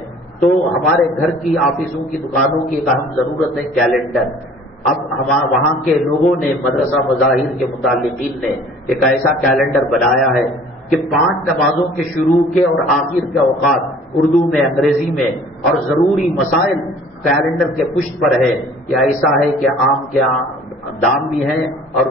تو ہمارے گھر کی آفسوں کی دکانوں کی ایک اہم ضرورت ہے کیلنڈر۔ اب وہاں کے لوگوں نے، مدرسہ مظاہر کے متعلقین نے ایک ایسا کیلنڈر بنایا ہے کہ 5 نمازوں کے شروع کے اور آخر کے اوقات اردو میں، انگریزی میں اور ضروری مسائل کیلنڈر کے پشت پر ہے۔ یہ ایسا ہے کہ عام کے دام بھی ہیں اور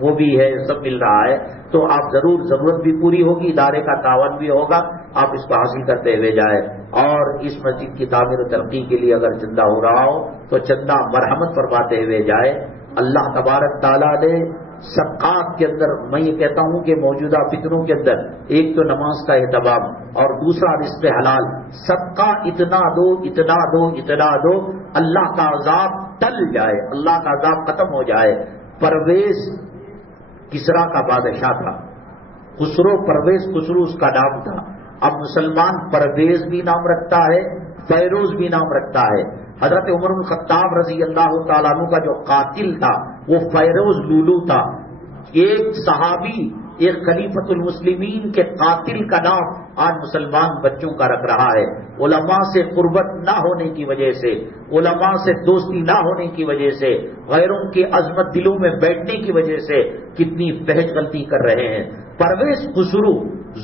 وہ بھی ہے، سب مل رہا ہے۔ تو آپ ضرورت بھی پوری ہوگی، ادارے کا تعاون بھی ہوگا، آپ اس کو حاصل کرتے ہوئے جائیں۔ اور اس مسجد کی تعمیر و ترقی کے لیے اگر چندہ ہو رہا ہو تو چندہ مرحمت فرماتے ہوئے جائے۔ اللہ تبارک تعالیٰ نے صدقات کے اندر میں یہ کہتا ہوں کہ موجودہ فتنوں کے اندر ایک تو نماز کا اہتمام اور دوسرا رزق حلال. صدقہ اتنا دو اتنا دو اتنا دو اللہ کا عذاب ٹل جائے, اللہ کا عذاب ختم ہو جائے. پرویز کسرا کا بادشاہ تھا, خسرو پرویز خسرو اس کا نام تھا. اب مسلمان پرویز بھی نام رکھتا ہے, فیروز بھی نام رکھتا ہے. حضرت عمر بن الخطاب رضی اللہ تعالیٰ عنہ کا جو قاتل تھا وہ فیروز لولو تھا. ایک صحابی ایک خلیفۃ المسلمین کے قاتل کا نام آج مسلمان بچوں کا رکھ رہا ہے. علماء سے قربت نہ ہونے کی وجہ سے, علماء سے دوستی نہ ہونے کی وجہ سے, غیروں کی عظمت دلوں میں بیٹھنے کی وجہ سے کتنی فحش غلطی کر رہے ہیں. پرویز خسرو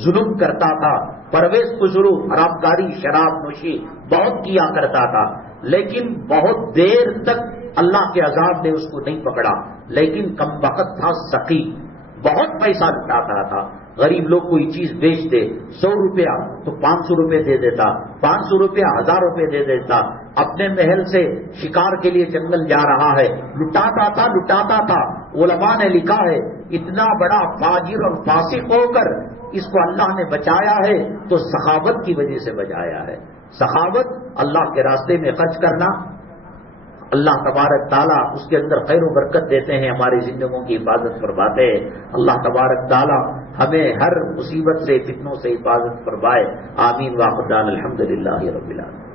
ظلم کرتا تھا, پرویز خسرو حرام کاری شراب نوشی بہت کیا کرتا تھا, لیکن بہت دیر تک اللہ کے عذاب نے اس کو نہیں پکڑا. لیکن کم وقت تھا, سقی, بہت پیسہ لٹاتا تھا. غریب لوگ کوئی چیز بیچ دے 100 روپیہ تو 500 روپے دے دیتا, 500 روپیہ 1000 روپے دے دیتا. اپنے محل سے شکار کے لیے جنگل جا رہا ہے, لٹاتا تھا لٹاتا تھا. علماء نے لکھا ہے اتنا بڑا فاجر اور فاسق ہو کر اس کو اللہ نے بچایا ہے تو سخاوت کی وجہ سے بچایا ہے. سخاوت, اللہ کے راستے میں خرچ کرنا, اللہ تبارک تعالیٰ اس کے اندر خیر و برکت دیتے ہیں, ہماری زندگیوں کی حفاظت فرماتے ہیں. اللہ تبارک تعالیٰ ہمیں ہر مصیبت سے فتنوں سے حفاظت فرمائے. آمین. واخر دعوانا الحمدللہ رب العالمین.